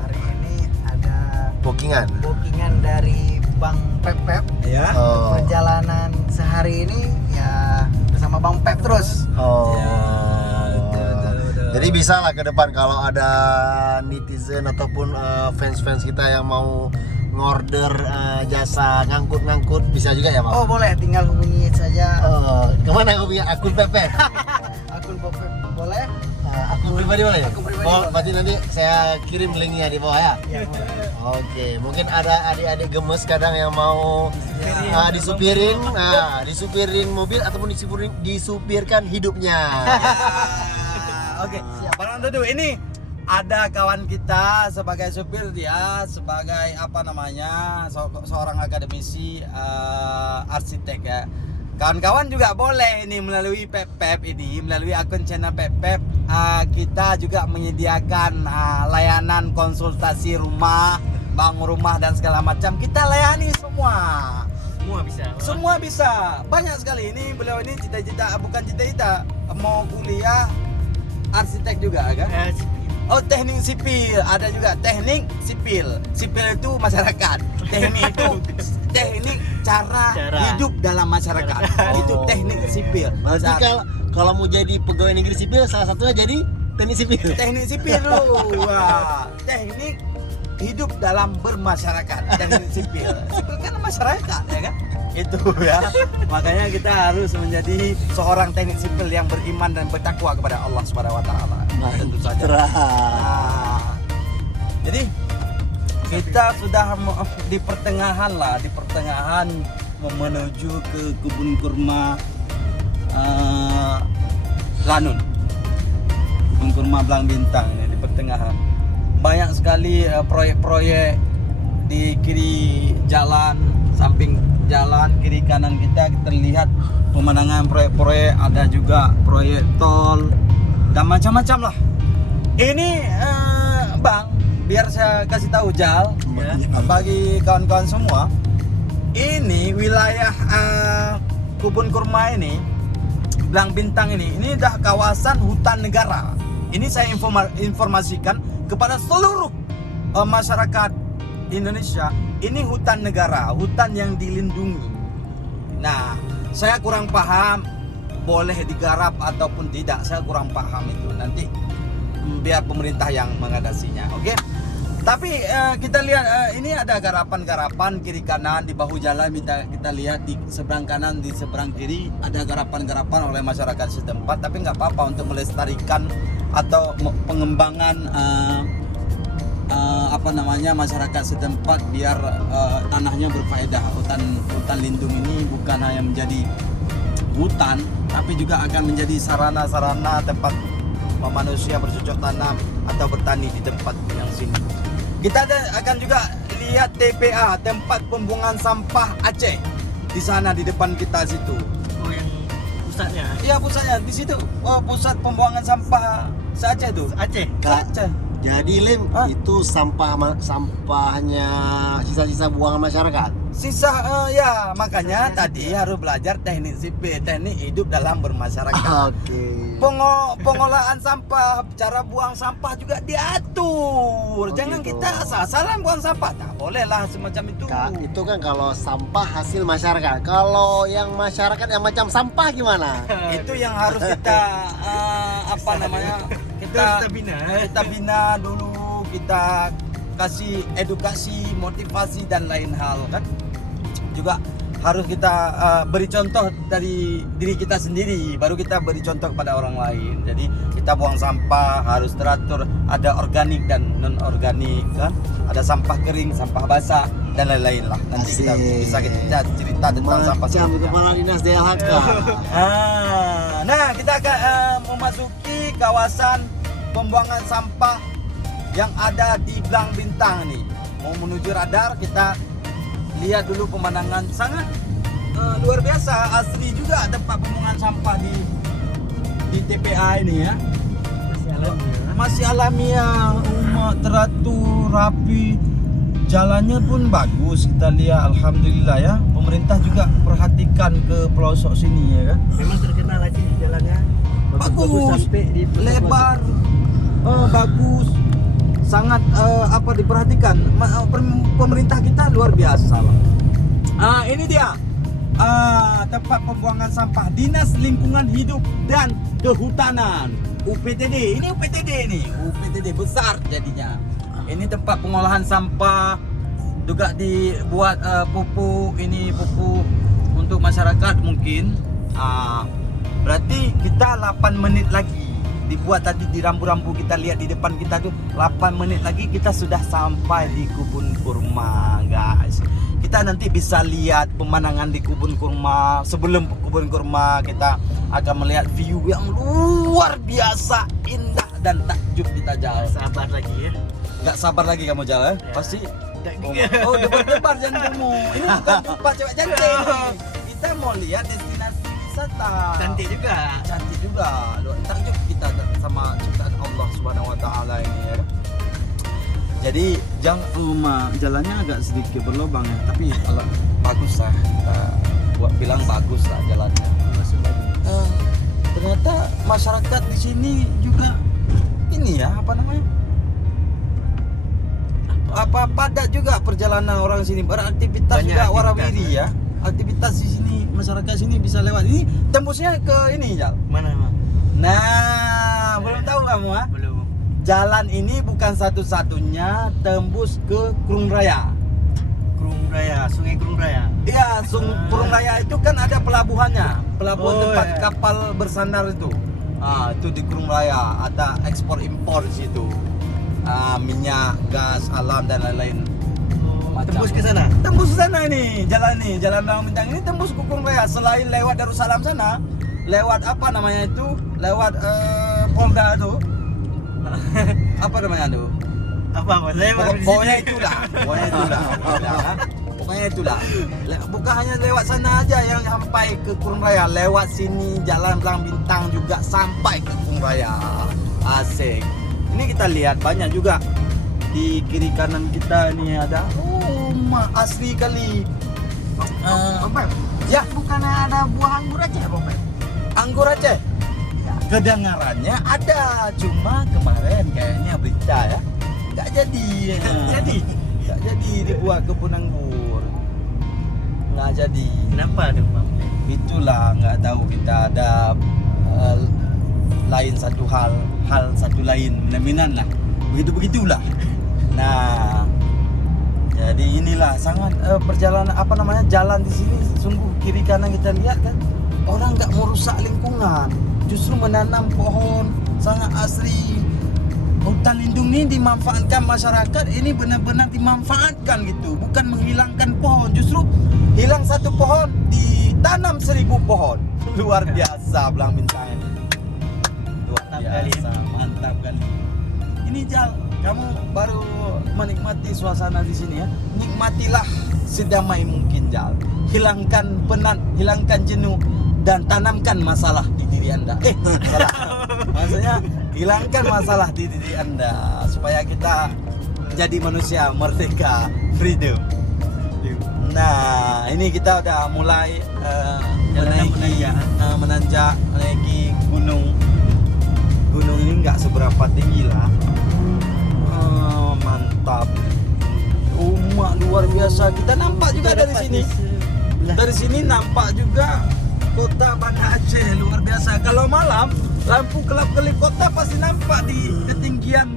hari ini ada Bookingan? bookingan dari Bang Pep. Ya. Oh. Perjalanan sehari ini ya bersama Bang Pep terus. Oh. Ya, betul. Jadi bisa lah ke depan kalau ada netizen ataupun fans-fans kita yang mau ngorder jasa ngangkut bisa juga ya Pak? Oh boleh, tinggal hubungi saja Kemana aku punya akun PP? akun boleh. Akun pribadi boleh ya? Akun pribadi Oh, boleh. berarti nanti saya kirim linknya di bawah ya? Ya boleh. Oke, mungkin ada adik-adik gemes kadang yang mau disupirin mobil ataupun disupirkan hidupnya. Oke, Bang Dodo, ini ada kawan kita sebagai supir, dia sebagai apa namanya seorang akademisi arsitek ya. Kawan-kawan juga boleh ini melalui Pep ini, melalui akun channel Pep kita juga menyediakan layanan konsultasi rumah, bangun rumah dan segala macam. Kita layani semua. Semua bisa. Banyak sekali ini beliau ini bukan cita-cita mau kuliah arsitek juga kan? Oh, teknik sipil, ada juga teknik sipil. Sipil itu masyarakat. Teknik itu teknik cara hidup dalam masyarakat. Itu teknik sipil. Berarti kalau mau jadi pegawai negeri sipil salah satunya jadi teknik sipil. Teknik sipil dulu. Wah, teknik hidup dalam bermasyarakat. Teknik sipil. Sipil kan masyarakat ya kan? Itu ya. Makanya kita harus menjadi seorang teknik sipil yang beriman dan bertakwa kepada Allah Subhanahu wa taala. Tentu saja. Nah, jadi kita sudah di pertengahan menuju ke kebun kurma Lanun. Kebun kurma Blang Bintang ini di pertengahan. Banyak sekali proyek-proyek di kiri jalan, samping jalan, kiri kanan kita lihat pemandangan proyek-proyek, ada juga proyek tol dan macam-macam lah. Ini Bang, biar saya kasih tahu Jal bagi kawan-kawan semua, ini wilayah kebun kurma ini, Blang Bintang ini dah kawasan hutan negara. Ini saya informasikan kepada seluruh masyarakat Indonesia, ini hutan negara, hutan yang dilindungi. Nah, saya kurang paham boleh digarap ataupun tidak, saya kurang paham itu. Nanti biar pemerintah yang mengatasinya, oke? Tapi kita lihat ini ada garapan-garapan kiri kanan di bahu jalan. Kita lihat di seberang kanan, di seberang kiri ada garapan-garapan oleh masyarakat setempat. Tapi nggak apa-apa untuk melestarikan atau pengembangan masyarakat setempat biar tanahnya berfaedah. Hutan lindung ini bukan hanya menjadi hutan, tapi juga akan menjadi sarana-sarana tempat manusia bercocok tanam atau bertani di tempat yang sini. Kita akan juga lihat TPA, tempat pembuangan sampah Aceh, di sana di depan kita situ. Oh, yang pusatnya? Iya, pusatnya di situ. Oh, pusat pembuangan sampah se-Aceh itu. Aceh. Aceh. Jadi Lim, itu sampahnya sisa-sisa buangan masyarakat. Sisa ya, makanya tadi harus belajar teknik sipil, teknik hidup dalam bermasyarakat. Oke. Pengolahan sampah, cara buang sampah juga diatur. Jangan gitu. kita asal-asalan buang sampah. Tak boleh lah semacam itu. Itu kan kalau sampah hasil masyarakat. Kalau yang masyarakat yang macam sampah gimana? Itu yang harus kita kita bina dulu, kita kasih edukasi, motivasi dan lain hal kan. Juga harus kita beri contoh dari diri kita sendiri, baru kita beri contoh kepada orang lain. Jadi kita buang sampah harus teratur, ada organik dan non organik kan, ada sampah kering, sampah basah dan lain-lain lah. Nanti kita bisa cerita tentang sampah Macam selanjutnya. kepala dinas DLHK. Nah, kita akan memasuki kawasan pembuangan sampah yang ada di Blang Bintang nih. Mau menuju radar, kita lihat dulu pemandangan sangat luar biasa, asli juga tempat pembuangan sampah di TPA ini ya. Masih alamiah, teratur, rapi, jalannya pun bagus. Kita lihat, alhamdulillah ya. Pemerintah juga perhatikan ke pelosok sini ya kan. Memang terkenal aja jalannya. Bagus, sampai di lebar, bagus, sangat diperhatikan. Pemerintah kita luar biasa lah. Ini dia tempat pembuangan sampah Dinas Lingkungan Hidup dan Kehutanan, UPTD. Ini UPTD nih, UPTD besar jadinya. Ini tempat pengolahan sampah juga dibuat pupuk untuk masyarakat mungkin. Berarti kita 8 menit lagi dibuat tadi di rambu-rambu kita lihat di depan kita tuh 8 menit lagi kita sudah sampai di kebun kurma, guys. Kita nanti bisa lihat pemandangan di kebun kurma. Sebelum kebun kurma kita akan melihat view yang luar biasa indah dan takjub kita Jal. Sabar lagi ya. Nggak sabar lagi kamu Jal ya? Pasti. Oh, debar-debar jantungmu. Ini bukan tempat cewek cantik nih. Kita mau lihat destinasi wisata. Cantik juga. Cantik juga. Takjub kita sama ciptaan Allah Subhanahu wa taala ini ya. Jadi jalannya agak sedikit berlubang ya, tapi kalau bagus lah. Kita buat bilang bagus lah jalannya. Ternyata masyarakat di sini juga ini ya, apa namanya? Apa padat juga perjalanan orang sini, beraktivitas Banyak juga aktivitas, warawiri ya. Aktivitas di sini masyarakat sini bisa lewat. Ini tembusnya ke ini Jal. Mana Bang? Nah, belum tahu kamu ah? Belum. Jalan ini bukan satu-satunya tembus ke Krung Raya. Krung Raya, Sungai Krung Raya. Iya, Krung Raya itu kan ada pelabuhannya, pelabuhan Oh, tempat iya. kapal bersandar itu. Itu di Krung Raya ada ekspor impor di situ. Minyak, gas, alam dan lain-lain. Macam. Tembus ke sana. Tembus ke sana ini, jalan Dalam Bintang ini tembus ke Krung Raya. Selain lewat Darussalam sana, lewat apa namanya itu? Lewat Polda itu. Apa namanya itu? Apa Bang? Saya baru di Pokoknya sini. itulah. Pokoknya itulah. Bukan hanya lewat sana aja yang sampai ke Krung Raya, lewat sini Jalan Dalam Bintang juga sampai ke Krung Raya. Asik. Ini kita lihat banyak juga di kiri kanan kita ini ada rumah asli kali. Bang, Ya, bukannya ada buah anggur aja Bang? anggur Aceh. Kedengarannya ada, cuma kemarin kayaknya berita ya nggak jadi. Nggak jadi dibuat kebun anggur. Nggak jadi. Kenapa tuh Bang? Itulah nggak tahu kita ada lain satu hal satu lain minat lah. Begitulah. Nah, jadi inilah sangat perjalanan apa namanya jalan di sini sungguh kiri kanan kita lihat kan orang nggak merusak lingkungan, justru menanam pohon sangat asri. Hutan lindung ini dimanfaatkan masyarakat, ini benar-benar dimanfaatkan gitu, bukan menghilangkan pohon, justru hilang satu pohon ditanam 1000 pohon. Luar biasa Belang Bintang ini. Luar biasa, mantap kali. Ini Jal, kamu baru menikmati suasana di sini ya. Nikmatilah sedamai mungkin Jal. Hilangkan penat, hilangkan jenuh dan tanamkan masalah di diri Anda. Salah. Maksudnya hilangkan masalah di diri Anda supaya kita jadi manusia merdeka, freedom. Nah, ini kita udah mulai menaiki gunung. Gunung ini nggak seberapa tinggi lah. Mantap. Rumah luar biasa. Kita nampak juga dari sini. Dari sini nampak juga kota Banda Aceh luar biasa. Kalau malam lampu kelap-kelip kota pasti nampak di ketinggian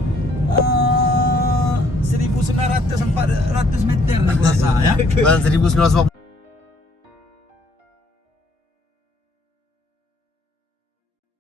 1900-400 meter nih puasa ya. Bukan 1900